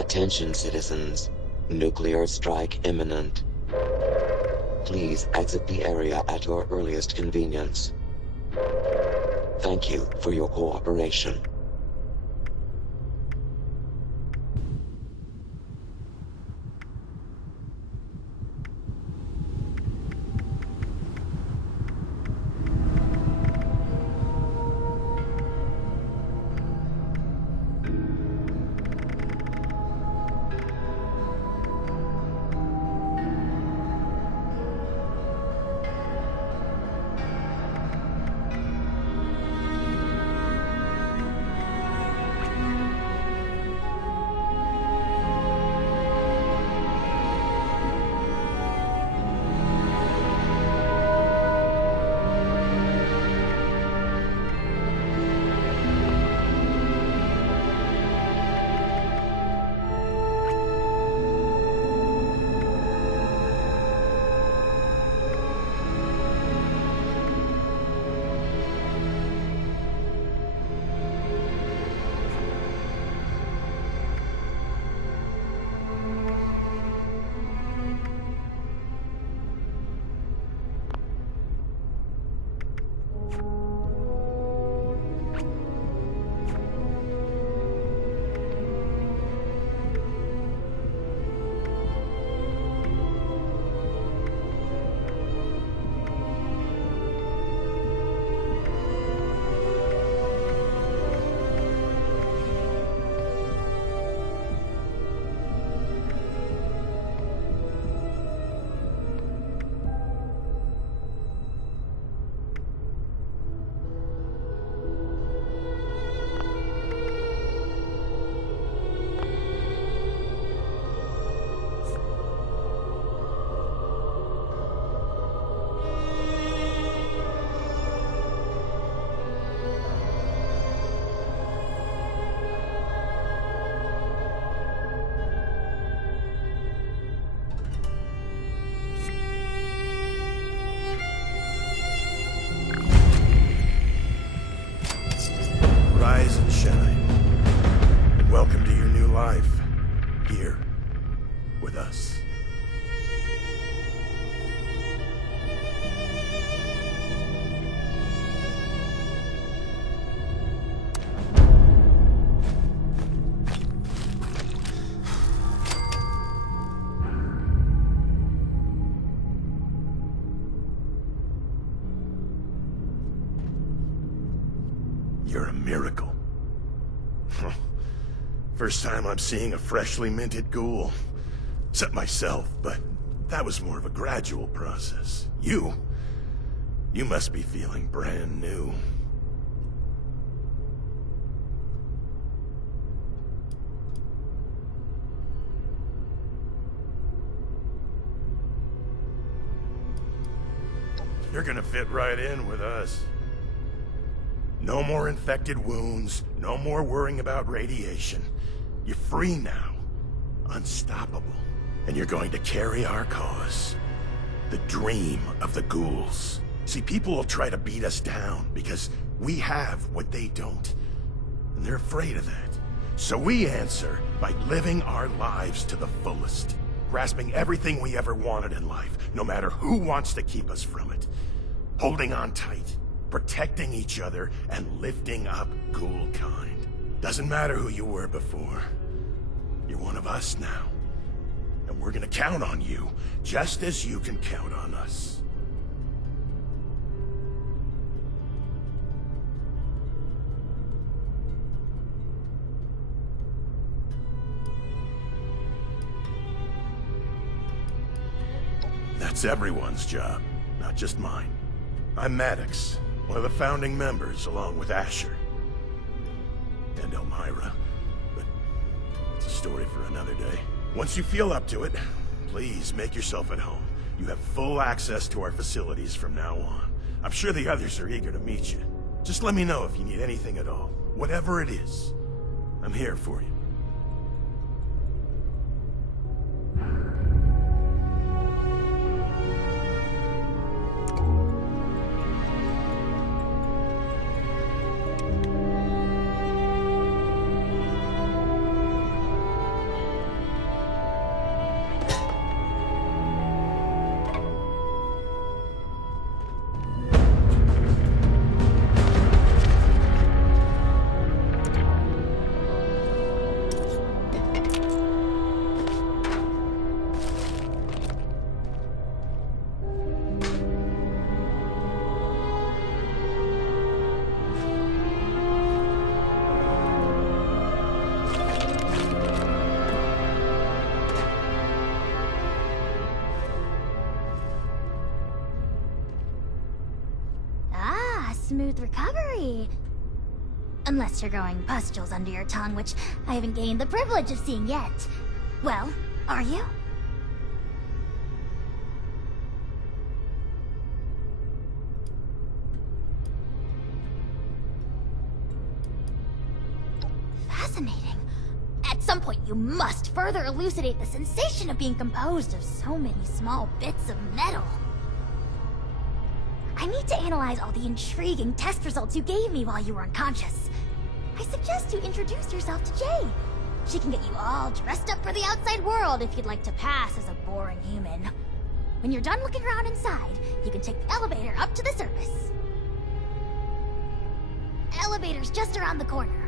Attention, citizens. Nuclear strike imminent. Please exit the area at your earliest convenience. Thank you for your cooperation. Rise and shine. And welcome to your new life. Here. With us. You're a miracle. First time I'm seeing a freshly minted ghoul. Except myself, but that was more of a gradual process. You must be feeling brand new. You're gonna fit right in with us. No more infected wounds, no more worrying about radiation. You're free now. Unstoppable. And you're going to carry our cause. The dream of the ghouls. See, people will try to beat us down because we have what they don't. And they're afraid of that. So we answer by living our lives to the fullest. Grasping everything we ever wanted in life, no matter who wants to keep us from it. Holding on tight. Protecting each other and lifting up ghoul kind. Doesn't matter who you were before. You're one of us now. And we're gonna count on you, just as you can count on us. That's everyone's job, not just mine. I'm Maddox. One of the founding members, along with Asher. And Elmira. But it's a story for another day. Once you feel up to it, please make yourself at home. You have full access to our facilities from now on. I'm sure the others are eager to meet you. Just let me know if you need anything at all. Whatever it is, I'm here for you. smooth recovery. Unless you're growing pustules under your tongue, which I haven't gained the privilege of seeing yet. Well, are you? Fascinating. At some point, you must further elucidate the sensation of being composed of so many small bits of metal. I need to analyze all the intriguing test results you gave me while you were unconscious. I suggest you introduce yourself to Jay. She can get you all dressed up for the outside world if you'd like to pass as a boring human. When you're done looking around inside, you can take the elevator up to the surface. Elevator's just around the corner.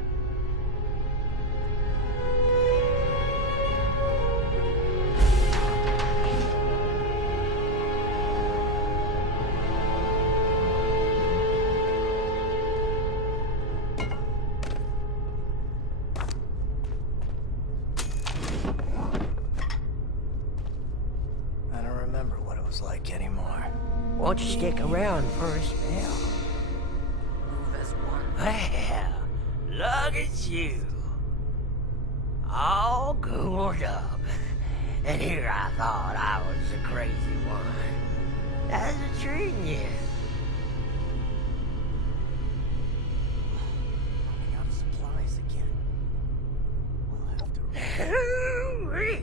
Like anymore. Won't you stick around for a spell? Move as one. Well, look at you. All cooled up. And here I thought I was the crazy one. How's it treating you? Running out of supplies again. We'll have to... Hooray!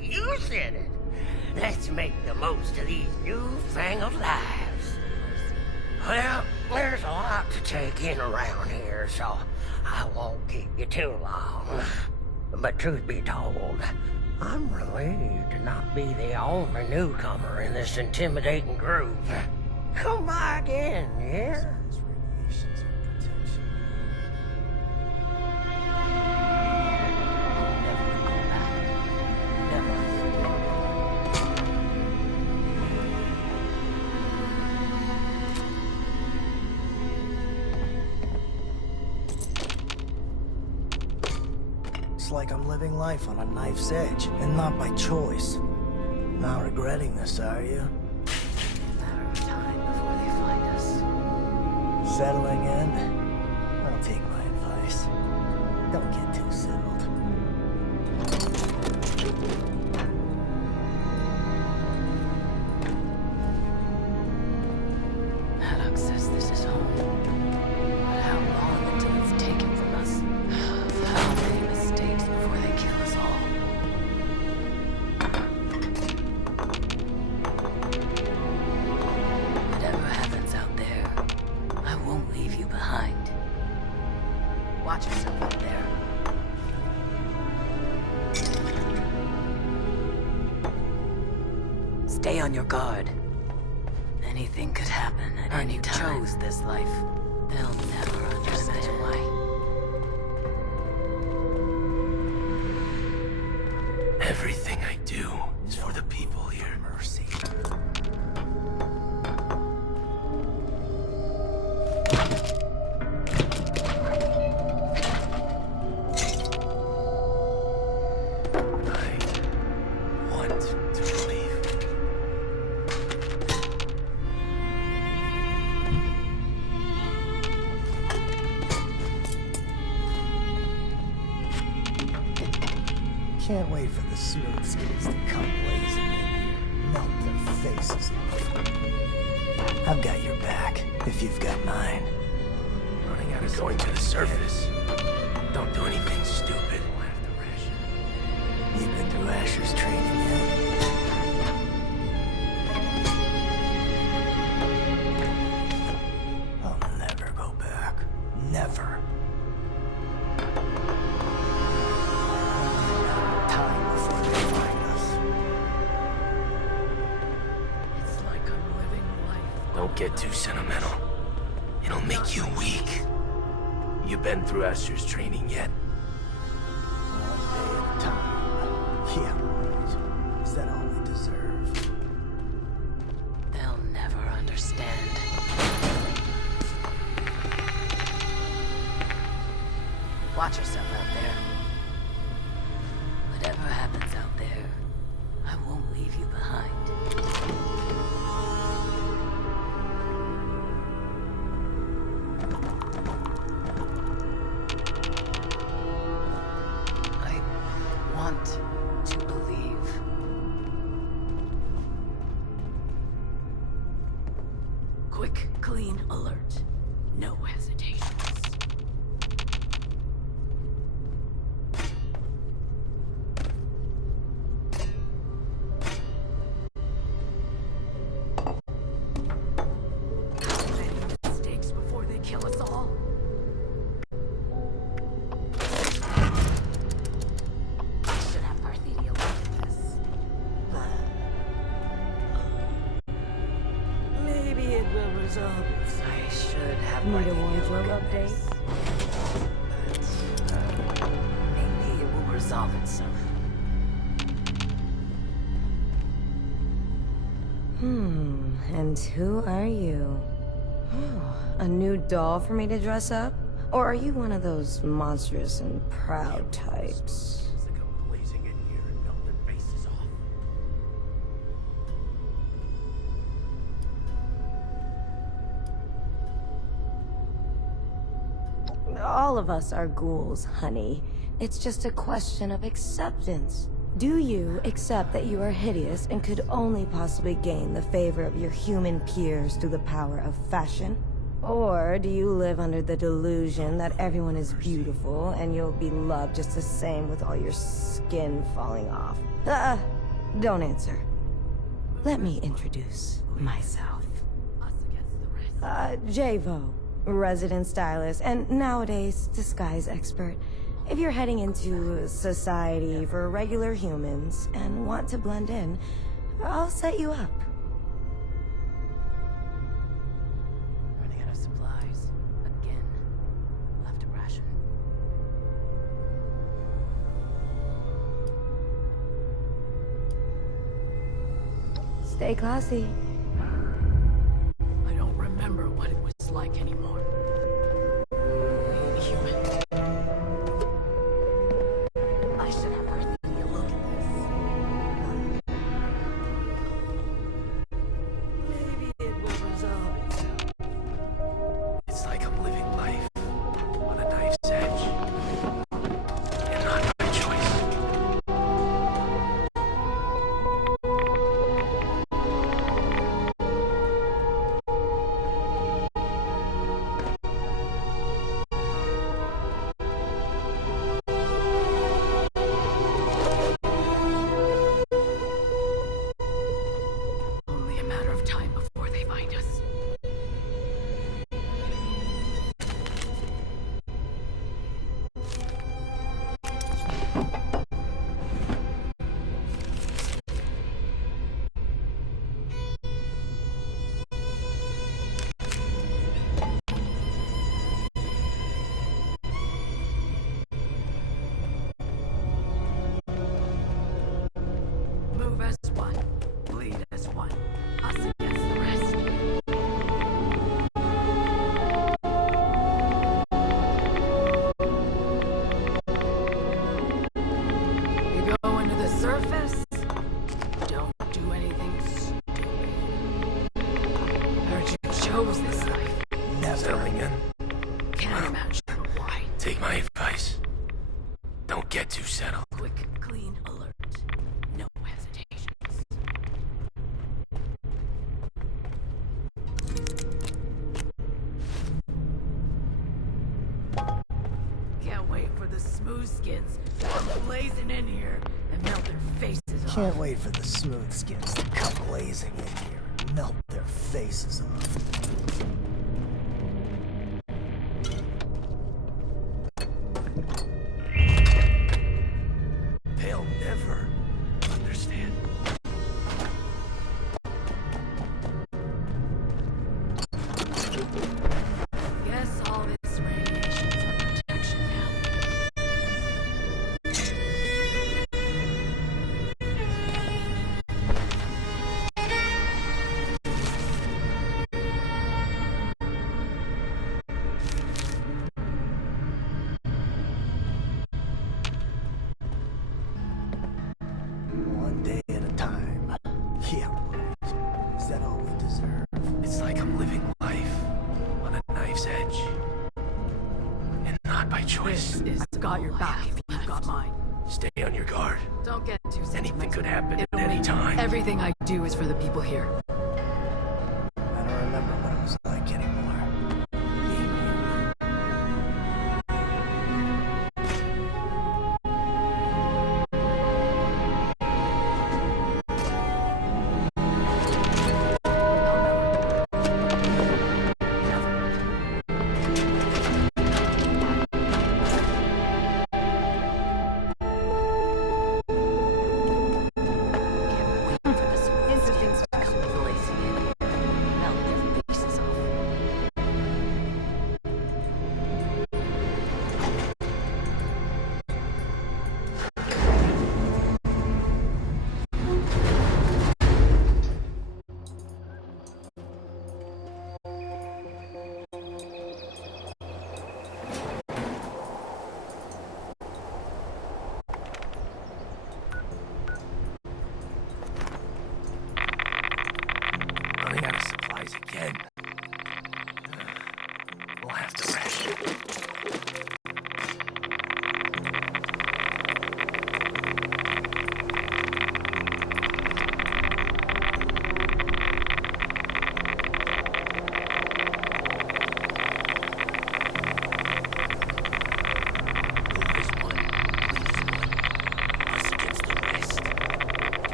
You said it. Let's make the most of these newfangled lives. Well, there's a lot to take in around here, so I won't keep you too long. But truth be told, I'm relieved to not be the only newcomer in this intimidating group. Come by again, yeah? Like I'm living life on a knife's edge, and not by choice. Not regretting this, are you? Matter of time before they find us. Settling in? I'll take my advice. Don't get too settled. Haddock says this is home. But how long until it's taken from us? How many mistakes before they kill us all? Whatever happens out there, I won't leave you behind. Watch yourself out there. Stay on your guard. Anything could happen at any time. You chose this life. They'll never understand why. Everything I do is for the people here. Mercy. I want to believe. Can't wait for the smooth skins to come blazing in here. Melt their faces off. I've got your back, if you've got mine. Running out of going to the surface. Don't do anything stupid. We'll have to ration. You've been through Asher's training yet? I'll never go back. Never. Time before they find us. It's like I'm living life. Don't get too sentimental. It'll make you weak. You been through Asher's training yet? One day at a time. Yeah, right. Is that all we deserve? They'll never understand. Watch yourself out there. Whatever happens out there, I won't leave you behind. alert. No hesitations. Mistakes before they kill us all. I should have Parthedia look at this. Maybe it will resolve itself. I should have Need a Parthedia wardrobe look at update? this. But, maybe it will resolve itself. And who are you? Oh, a new doll for me to dress up? Or are you one of those monstrous and proud types? They come blazing in here and melt their faces off. All of us are ghouls, honey. It's just a question of acceptance. Do you accept that you are hideous and could only possibly gain the favor of your human peers through the power of fashion? Or do you live under the delusion that everyone is beautiful and you'll be loved just the same with all your skin falling off? Don't answer. Let me introduce myself. Javo, resident stylist, and nowadays disguise expert. If you're heading into society for regular humans and want to blend in, I'll set you up. Running out of supplies. Again. We'll have to ration. Stay classy. I don't remember what it was like anymore. Human. I should have Parthedia look at this. Maybe it will resolve itself. It's like I'm living life on a knife's edge. And not by choice. Only a matter of time before they find us. Move as one, bleed as one, us against the rest. You go into the surface, don't do anything stupid. Heard you chose this life. Settling in. Can't imagine why. Take my advice. Don't get too settled. Quick, clean, alert. No hesitations. Can't wait for the smooth skins to come blazing in here and melt their faces off. Can't wait for the smooth skins to come blazing in here and melt their faces off. They'll never understand. Guess all this radiation's our protection now. One day at a time. Yeah, right. Is that all we deserve? It's like I'm living life on a knife's edge. And not by choice. This is got your back if you've got mine. Stay on your guard. Don't get too sentimental. Anything could happen at It'll any make time. Everything I do is for the people here. I don't remember what it was like anymore.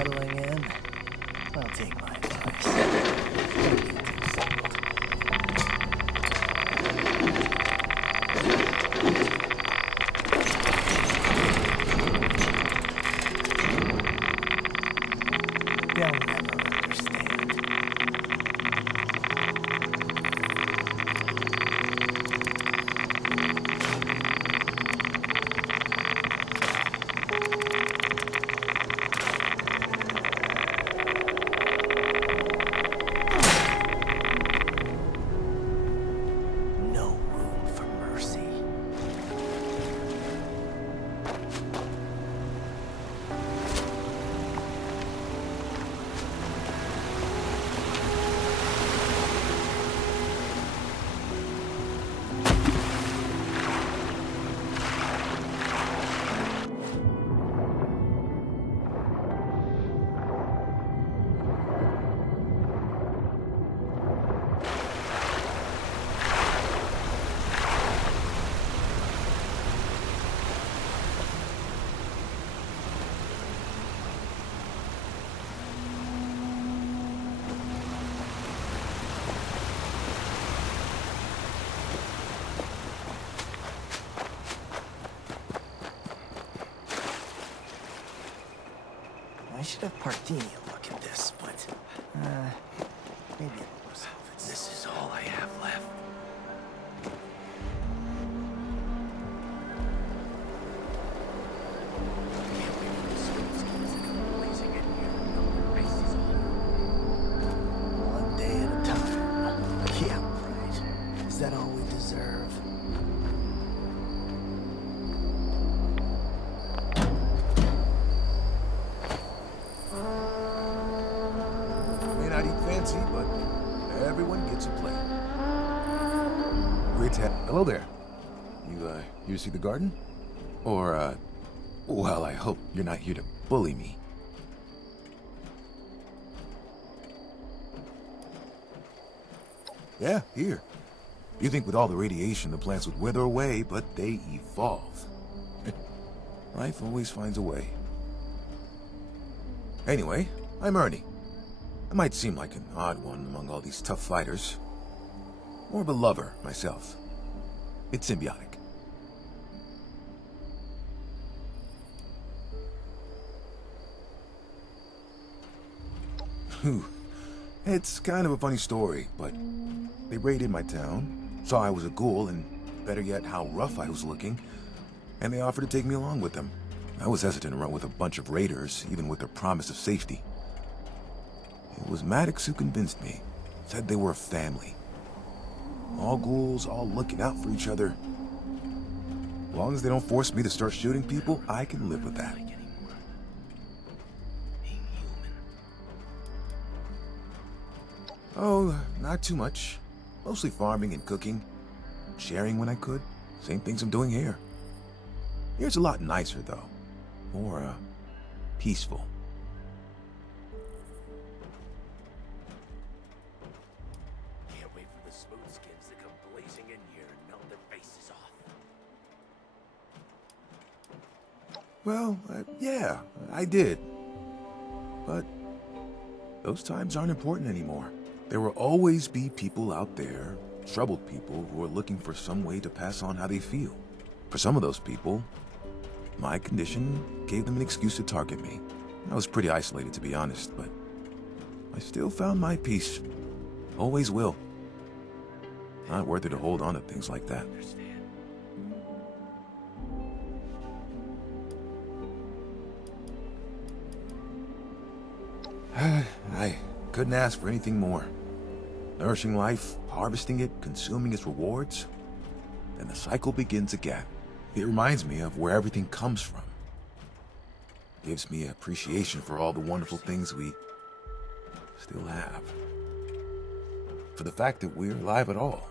settling in, well, take my advice. They'll never understand. No room for mercy. I should have Partini look at this, but, maybe it'll resolve it. This is all I have left. One day at a time. Yeah, right. Is that all we deserve? May not eat fancy, but everyone gets a plate. Great to have... Hello there. You here to see the garden? Or, well, I hope you're not here to bully me. Yeah, here. You think with all the radiation the plants would wither away, but they evolve. Life always finds a way. Anyway, I'm Ernie. I might seem like an odd one among all these tough fighters. More of a lover, myself. It's symbiotic. Whew. It's kind of a funny story, but they raided my town, saw I was a ghoul, and better yet, how rough I was looking, and they offered to take me along with them. I was hesitant to run with a bunch of raiders, even with their promise of safety. It was Maddox who convinced me. Said they were a family. All ghouls, all looking out for each other. As long as they don't force me to start shooting people, I can live with that. Oh, not too much. Mostly farming and cooking. Sharing when I could. Same things I'm doing here. Here's a lot nicer, though. More, peaceful. Can't wait for the smooth skins to come blazing in here and melt their faces off. Well, yeah, I did. But those times aren't important anymore. There will always be people out there, troubled people, who are looking for some way to pass on how they feel. For some of those people, my condition gave them an excuse to target me. I was pretty isolated, to be honest, but I still found my peace. Always will. Not worth it to hold on to things like that. I couldn't ask for anything more. Nourishing life, harvesting it, consuming its rewards, and the cycle begins again. It reminds me of where everything comes from. Gives me appreciation for all the wonderful things we still have. For the fact that we're alive at all.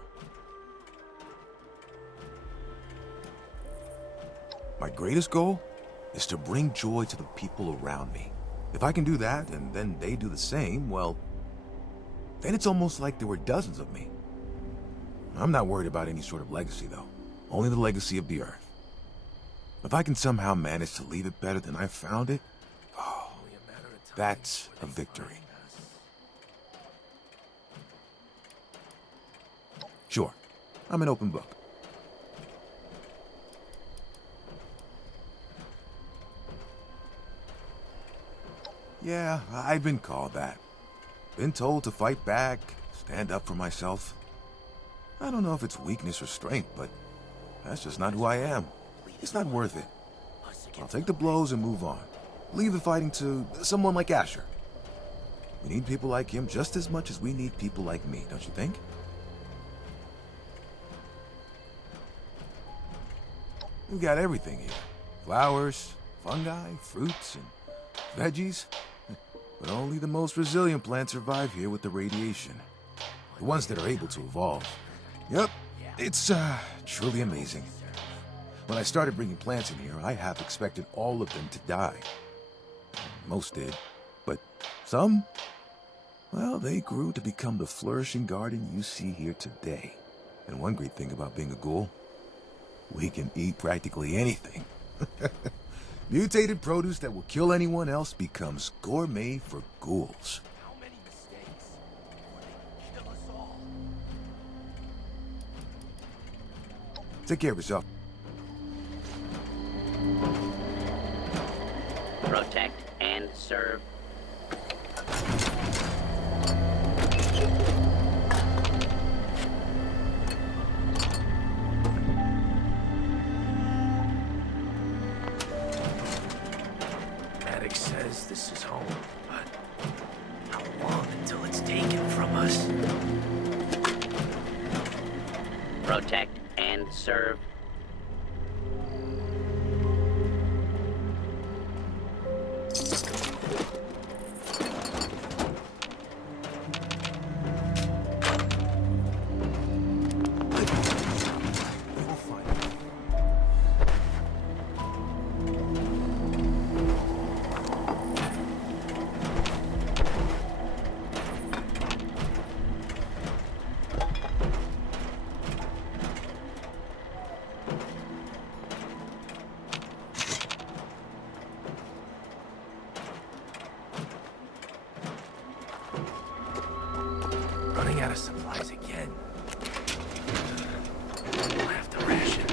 My greatest goal is to bring joy to the people around me. If I can do that, and then they do the same, well, then it's almost like there were dozens of me. I'm not worried about any sort of legacy, though. Only the legacy of the Earth. If I can somehow manage to leave it better than I found it, oh, That's a victory. Sure, I'm an open book. Yeah, I've been called that. Been told to fight back, stand up for myself. I don't know if it's weakness or strength, but that's just not who I am. It's not worth it. I'll take the blows and move on. Leave the fighting to someone like Asher. We need people like him just as much as we need people like me, don't you think? We've got everything here. Flowers, fungi, fruits, and veggies. But only the most resilient plants survive here with the radiation. The ones that are able to evolve. Yep, it's truly amazing. When I started bringing plants in here, I half expected all of them to die. Most did, but some, well, they grew to become the flourishing garden you see here today. And one great thing about being a ghoul, we can eat practically anything. Mutated produce that will kill anyone else becomes gourmet for ghouls. How many mistakes? Will they kill us all? Take care of yourself. Protect and serve. Maddox says this is home, but how long until it's taken from us? Protect and serve. Running out of supplies again. We'll have to ration.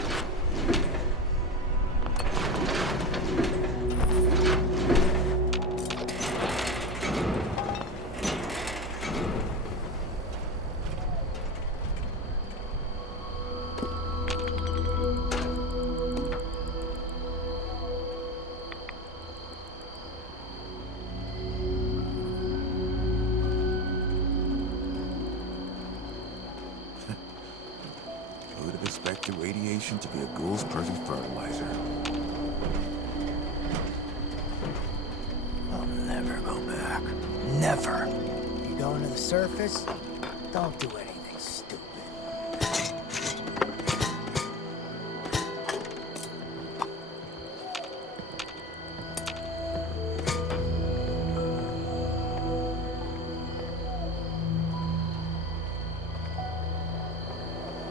Who would have expected radiation to be a ghoul's perfect fertilizer? I'll never go back. Never. You going to the surface? Don't do anything stupid.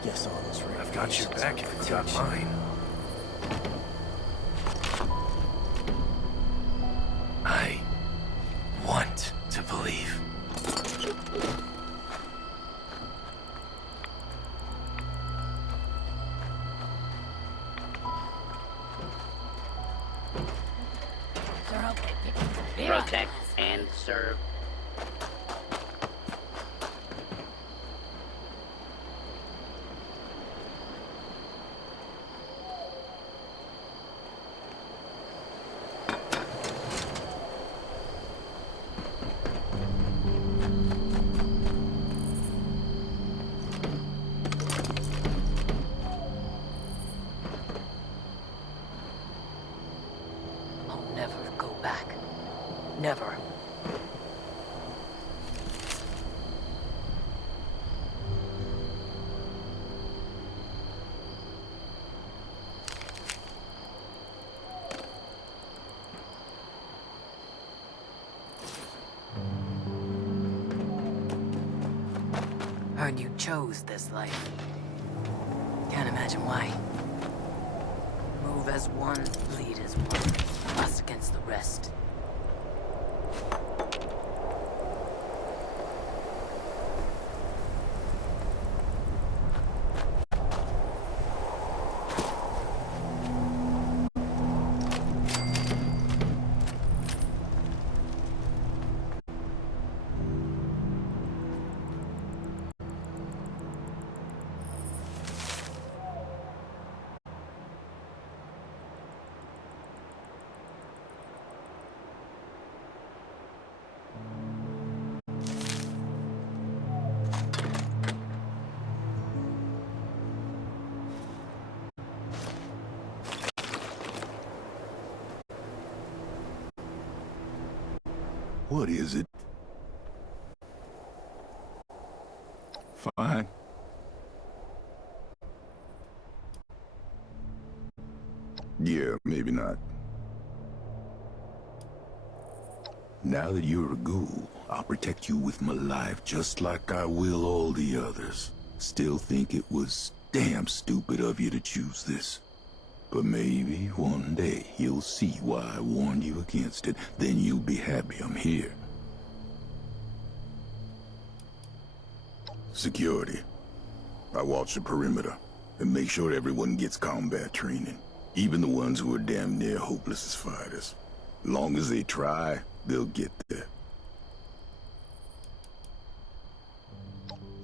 Guess all this I've got your back if you've got mine. I want to believe. Protect and serve. I'll never go back. Never. Heard you chose this life. Can't imagine why. Move as one, lead as one. Us against the rest. What is it? Fine. Yeah, maybe not. Now that you're a ghoul, I'll protect you with my life just like I will all the others. Still think it was damn stupid of you to choose this. But maybe one day you'll see why I warned you against it. Then you'll be happy I'm here. Security. I watch the perimeter and make sure everyone gets combat training. Even the ones who are damn near hopeless as fighters. Long as they try, they'll get there.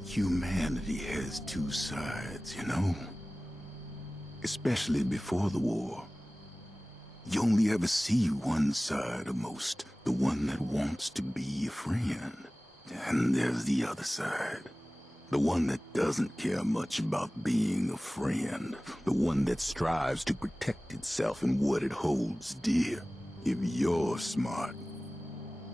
Humanity has two sides, you know? Especially before the war. You only ever see one side of most, the one that wants to be a friend. And there's the other side. The one that doesn't care much about being a friend. The one that strives to protect itself and what it holds dear. If you're smart,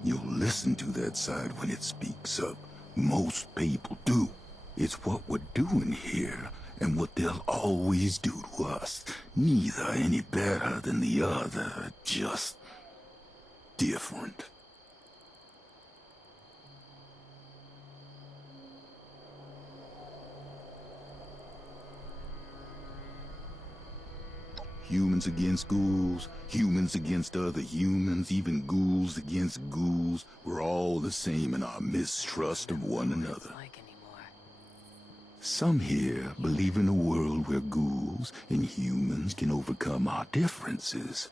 you'll listen to that side when it speaks up. Most people do. It's what we're doing here, and what they'll always do to us. Neither any better than the other, just different. Humans against ghouls, humans against other humans, even ghouls against ghouls. We're all the same in our mistrust of one another. Some here believe in a world where ghouls and humans can overcome our differences.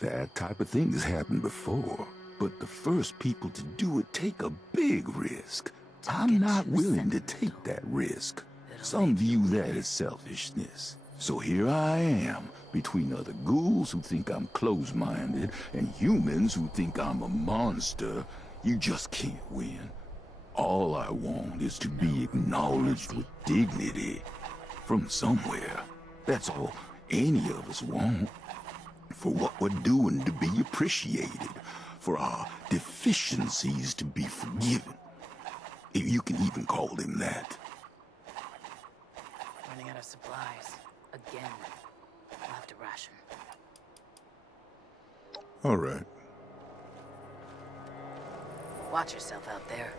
That type of thing has happened before, but the first people to do it take a big risk. I'm not willing to take that risk. Some view that as selfishness. So here I am, between other ghouls who think I'm close-minded and humans who think I'm a monster. You just can't win. All I want is to be acknowledged with dignity from somewhere. That's all any of us want. For what we're doing to be appreciated. For our deficiencies to be forgiven. If you can even call them that. Running out of supplies. Again. I'll have to ration. All right. Watch yourself out there.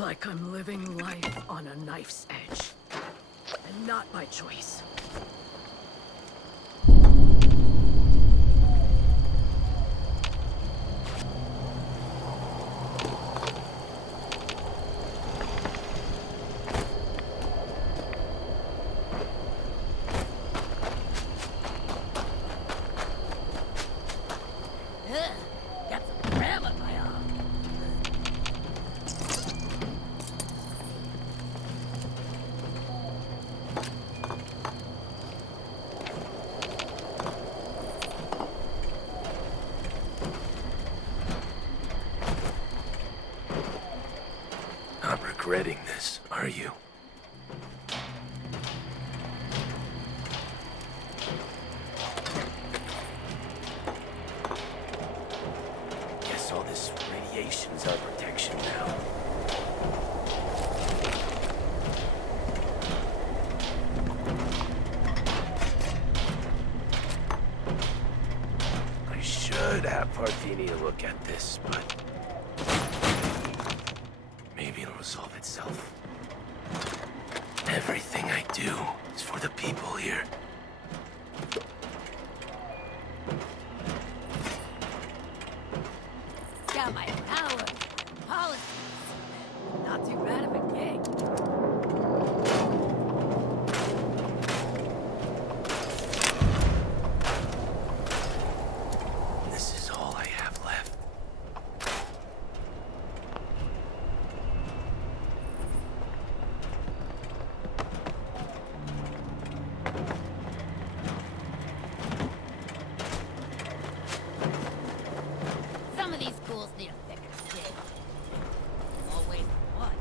like I'm living life on a knife's edge. And not by choice. Got some crab on my arm. Not regretting this, are you? Guess all this radiation's our protection now. I should have Parthenia look at this, but maybe it'll resolve itself. Everything I do is for the people here. Got my power. Policies. Not too bad of a gig. This is all I have left. Some of these ghouls need a thicker skin. Always one.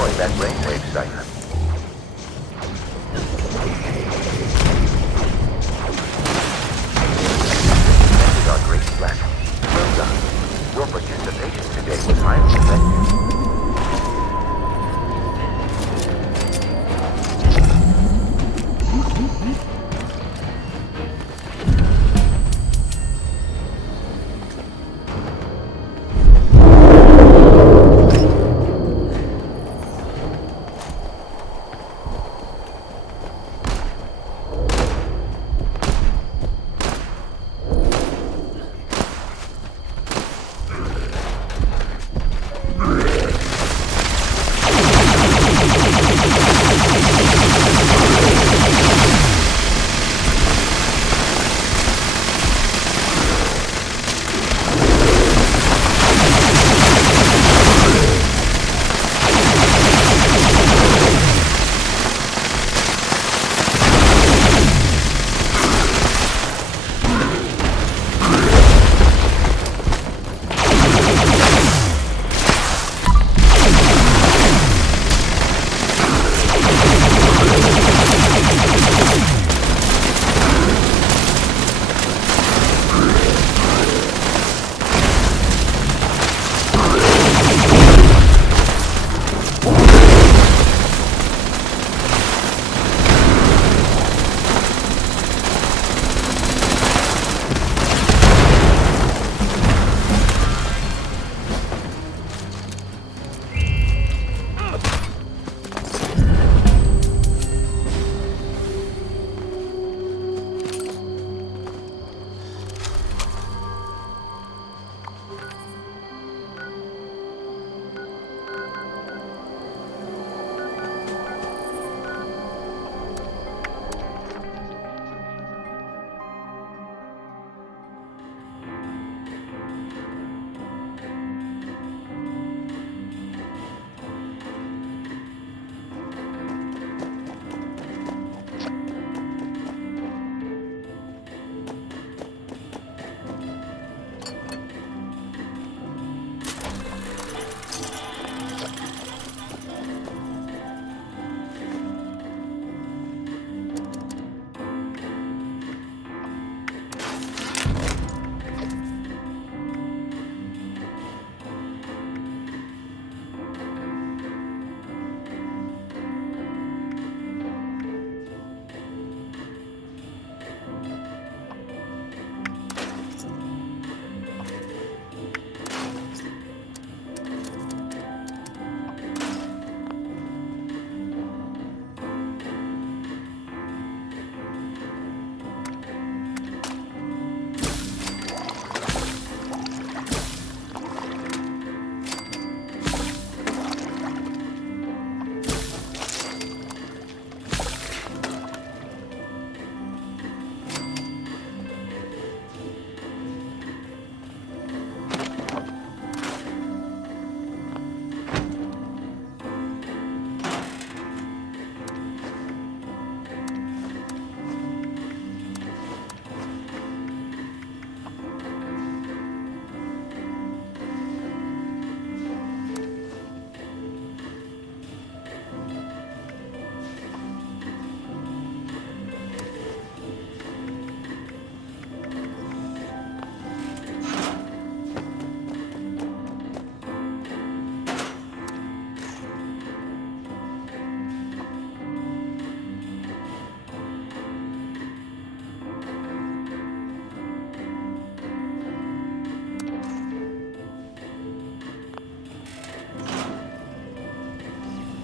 destroy that brainwave site. This is our great plan. Well done. Your participation today was highly effective.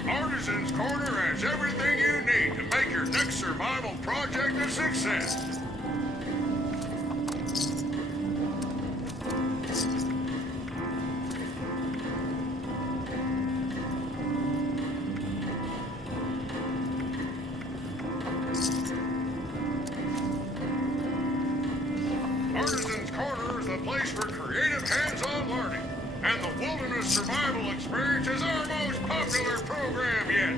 Artisan's Corner has everything you need to make your next survival project a success. Artisan's Corner is the place for creative hands-on learning, and the Wilderness Survival Experience is our most popular program yet.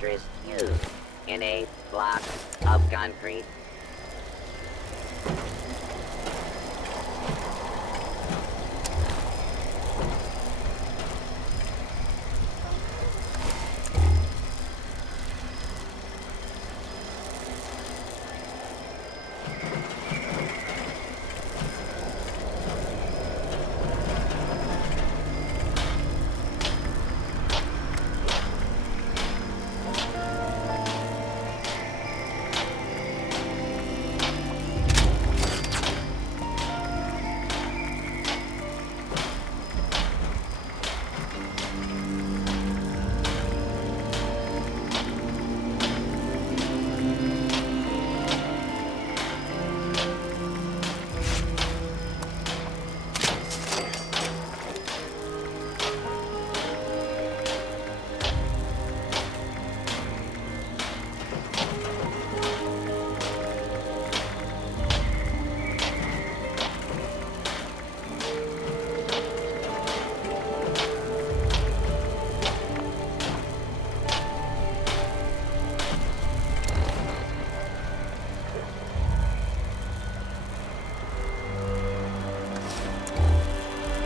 mattress used in a block of concrete?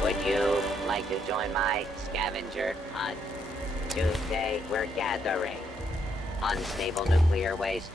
Would you like to join my scavenger hunt? Tuesday, we're gathering unstable nuclear waste.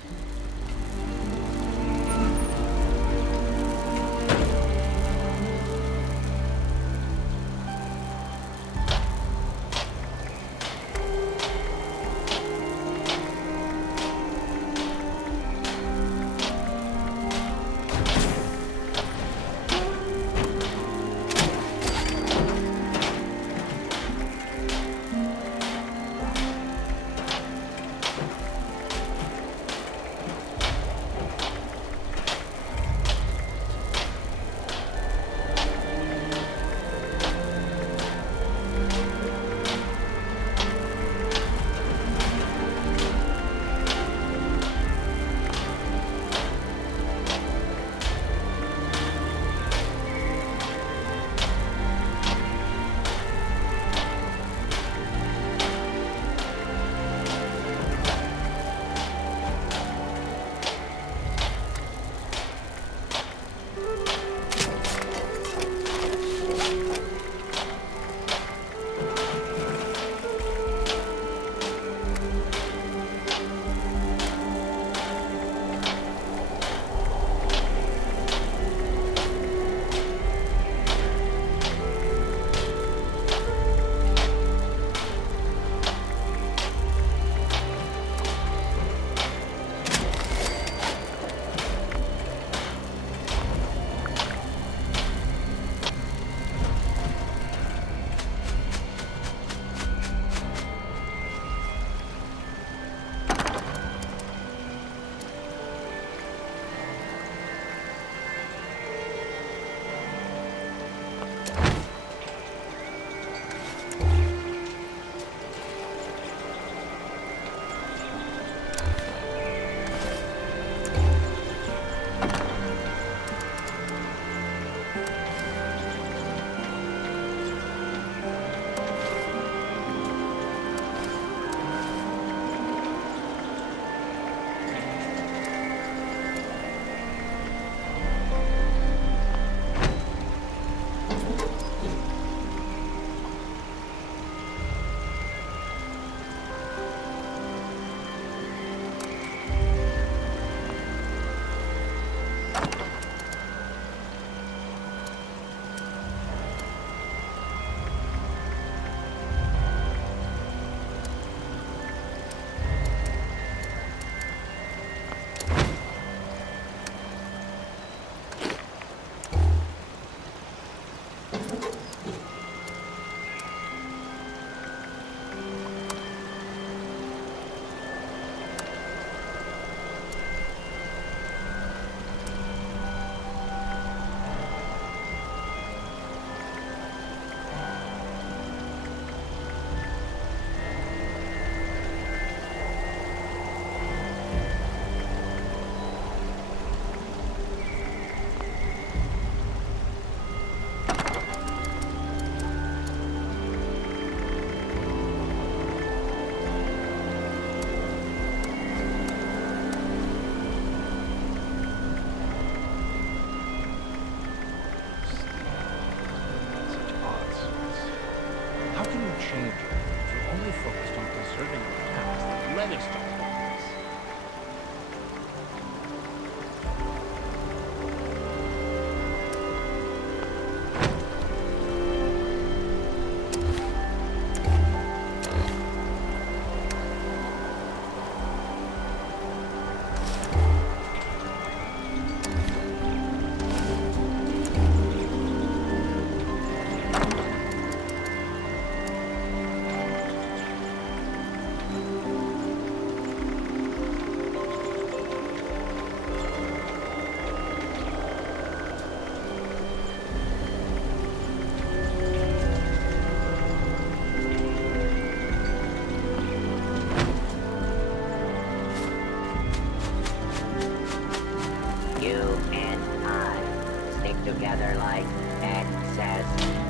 stick together like excess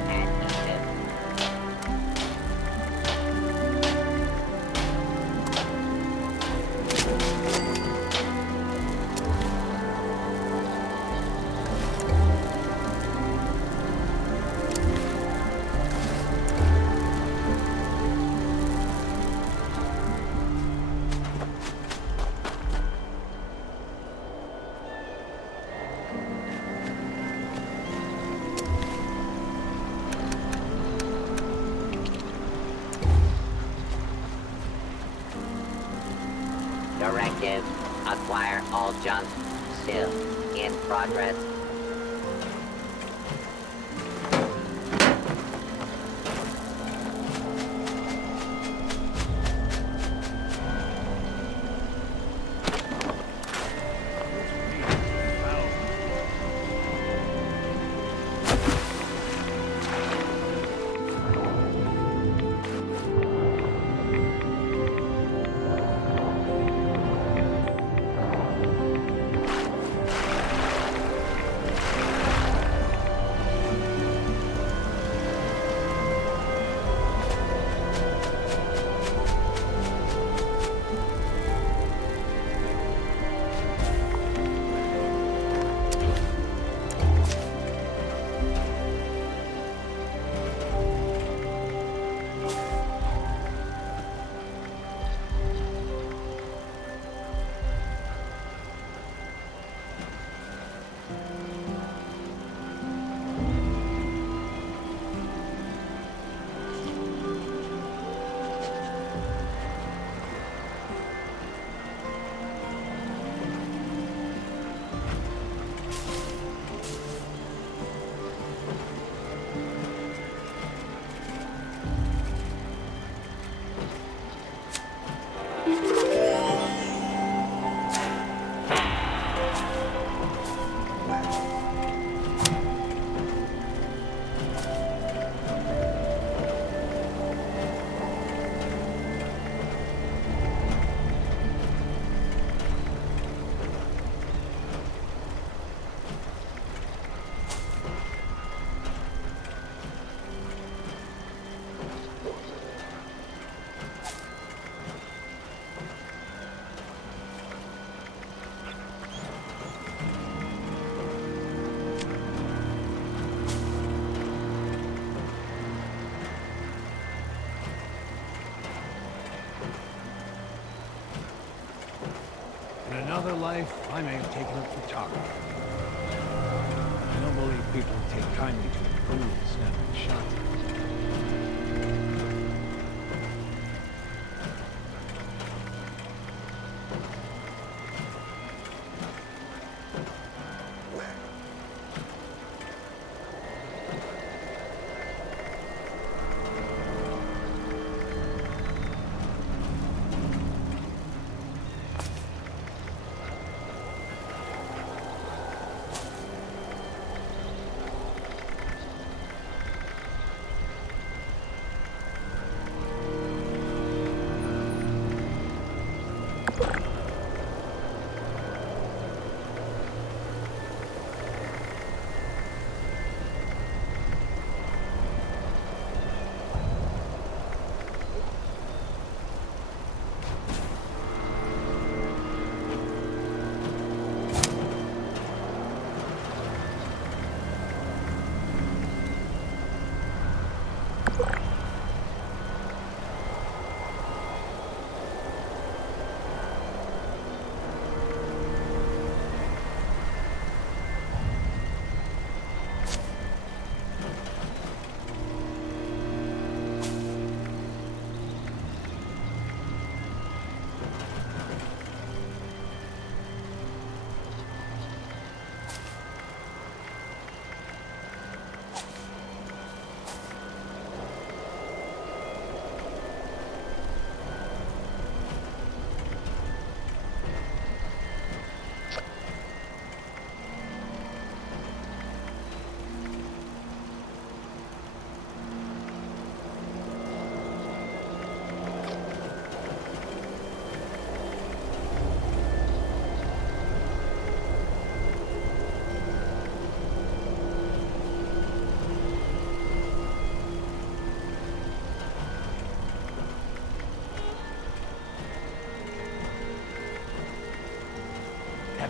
adhesive. Directive, acquire all junk, still in progress. In another life, I may have taken up photography. I don't believe people take kindly to improve snapping shots.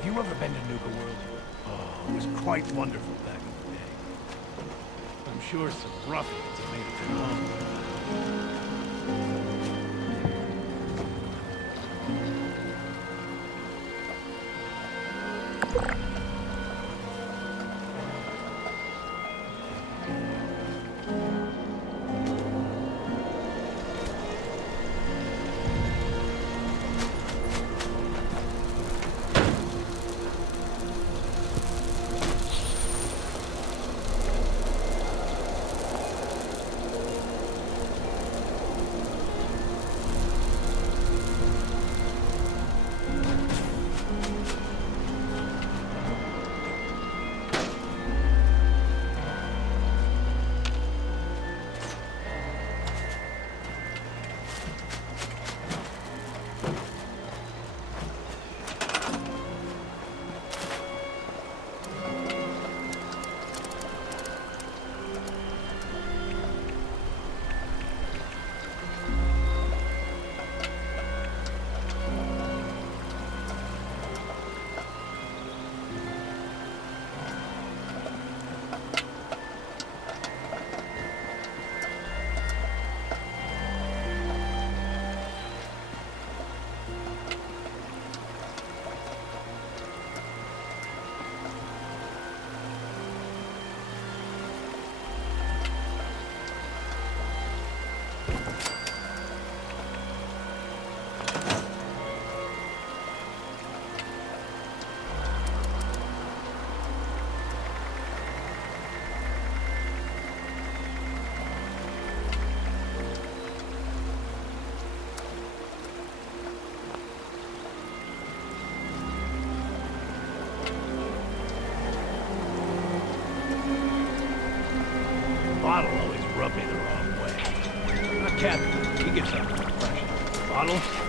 you ever been to Nuka World? Oh, it was quite wonderful back in the day. I'm sure some ruffians have made it their home. Bottle always rubbed me the wrong way. Not Captain, he gets up and fresh. Bottle?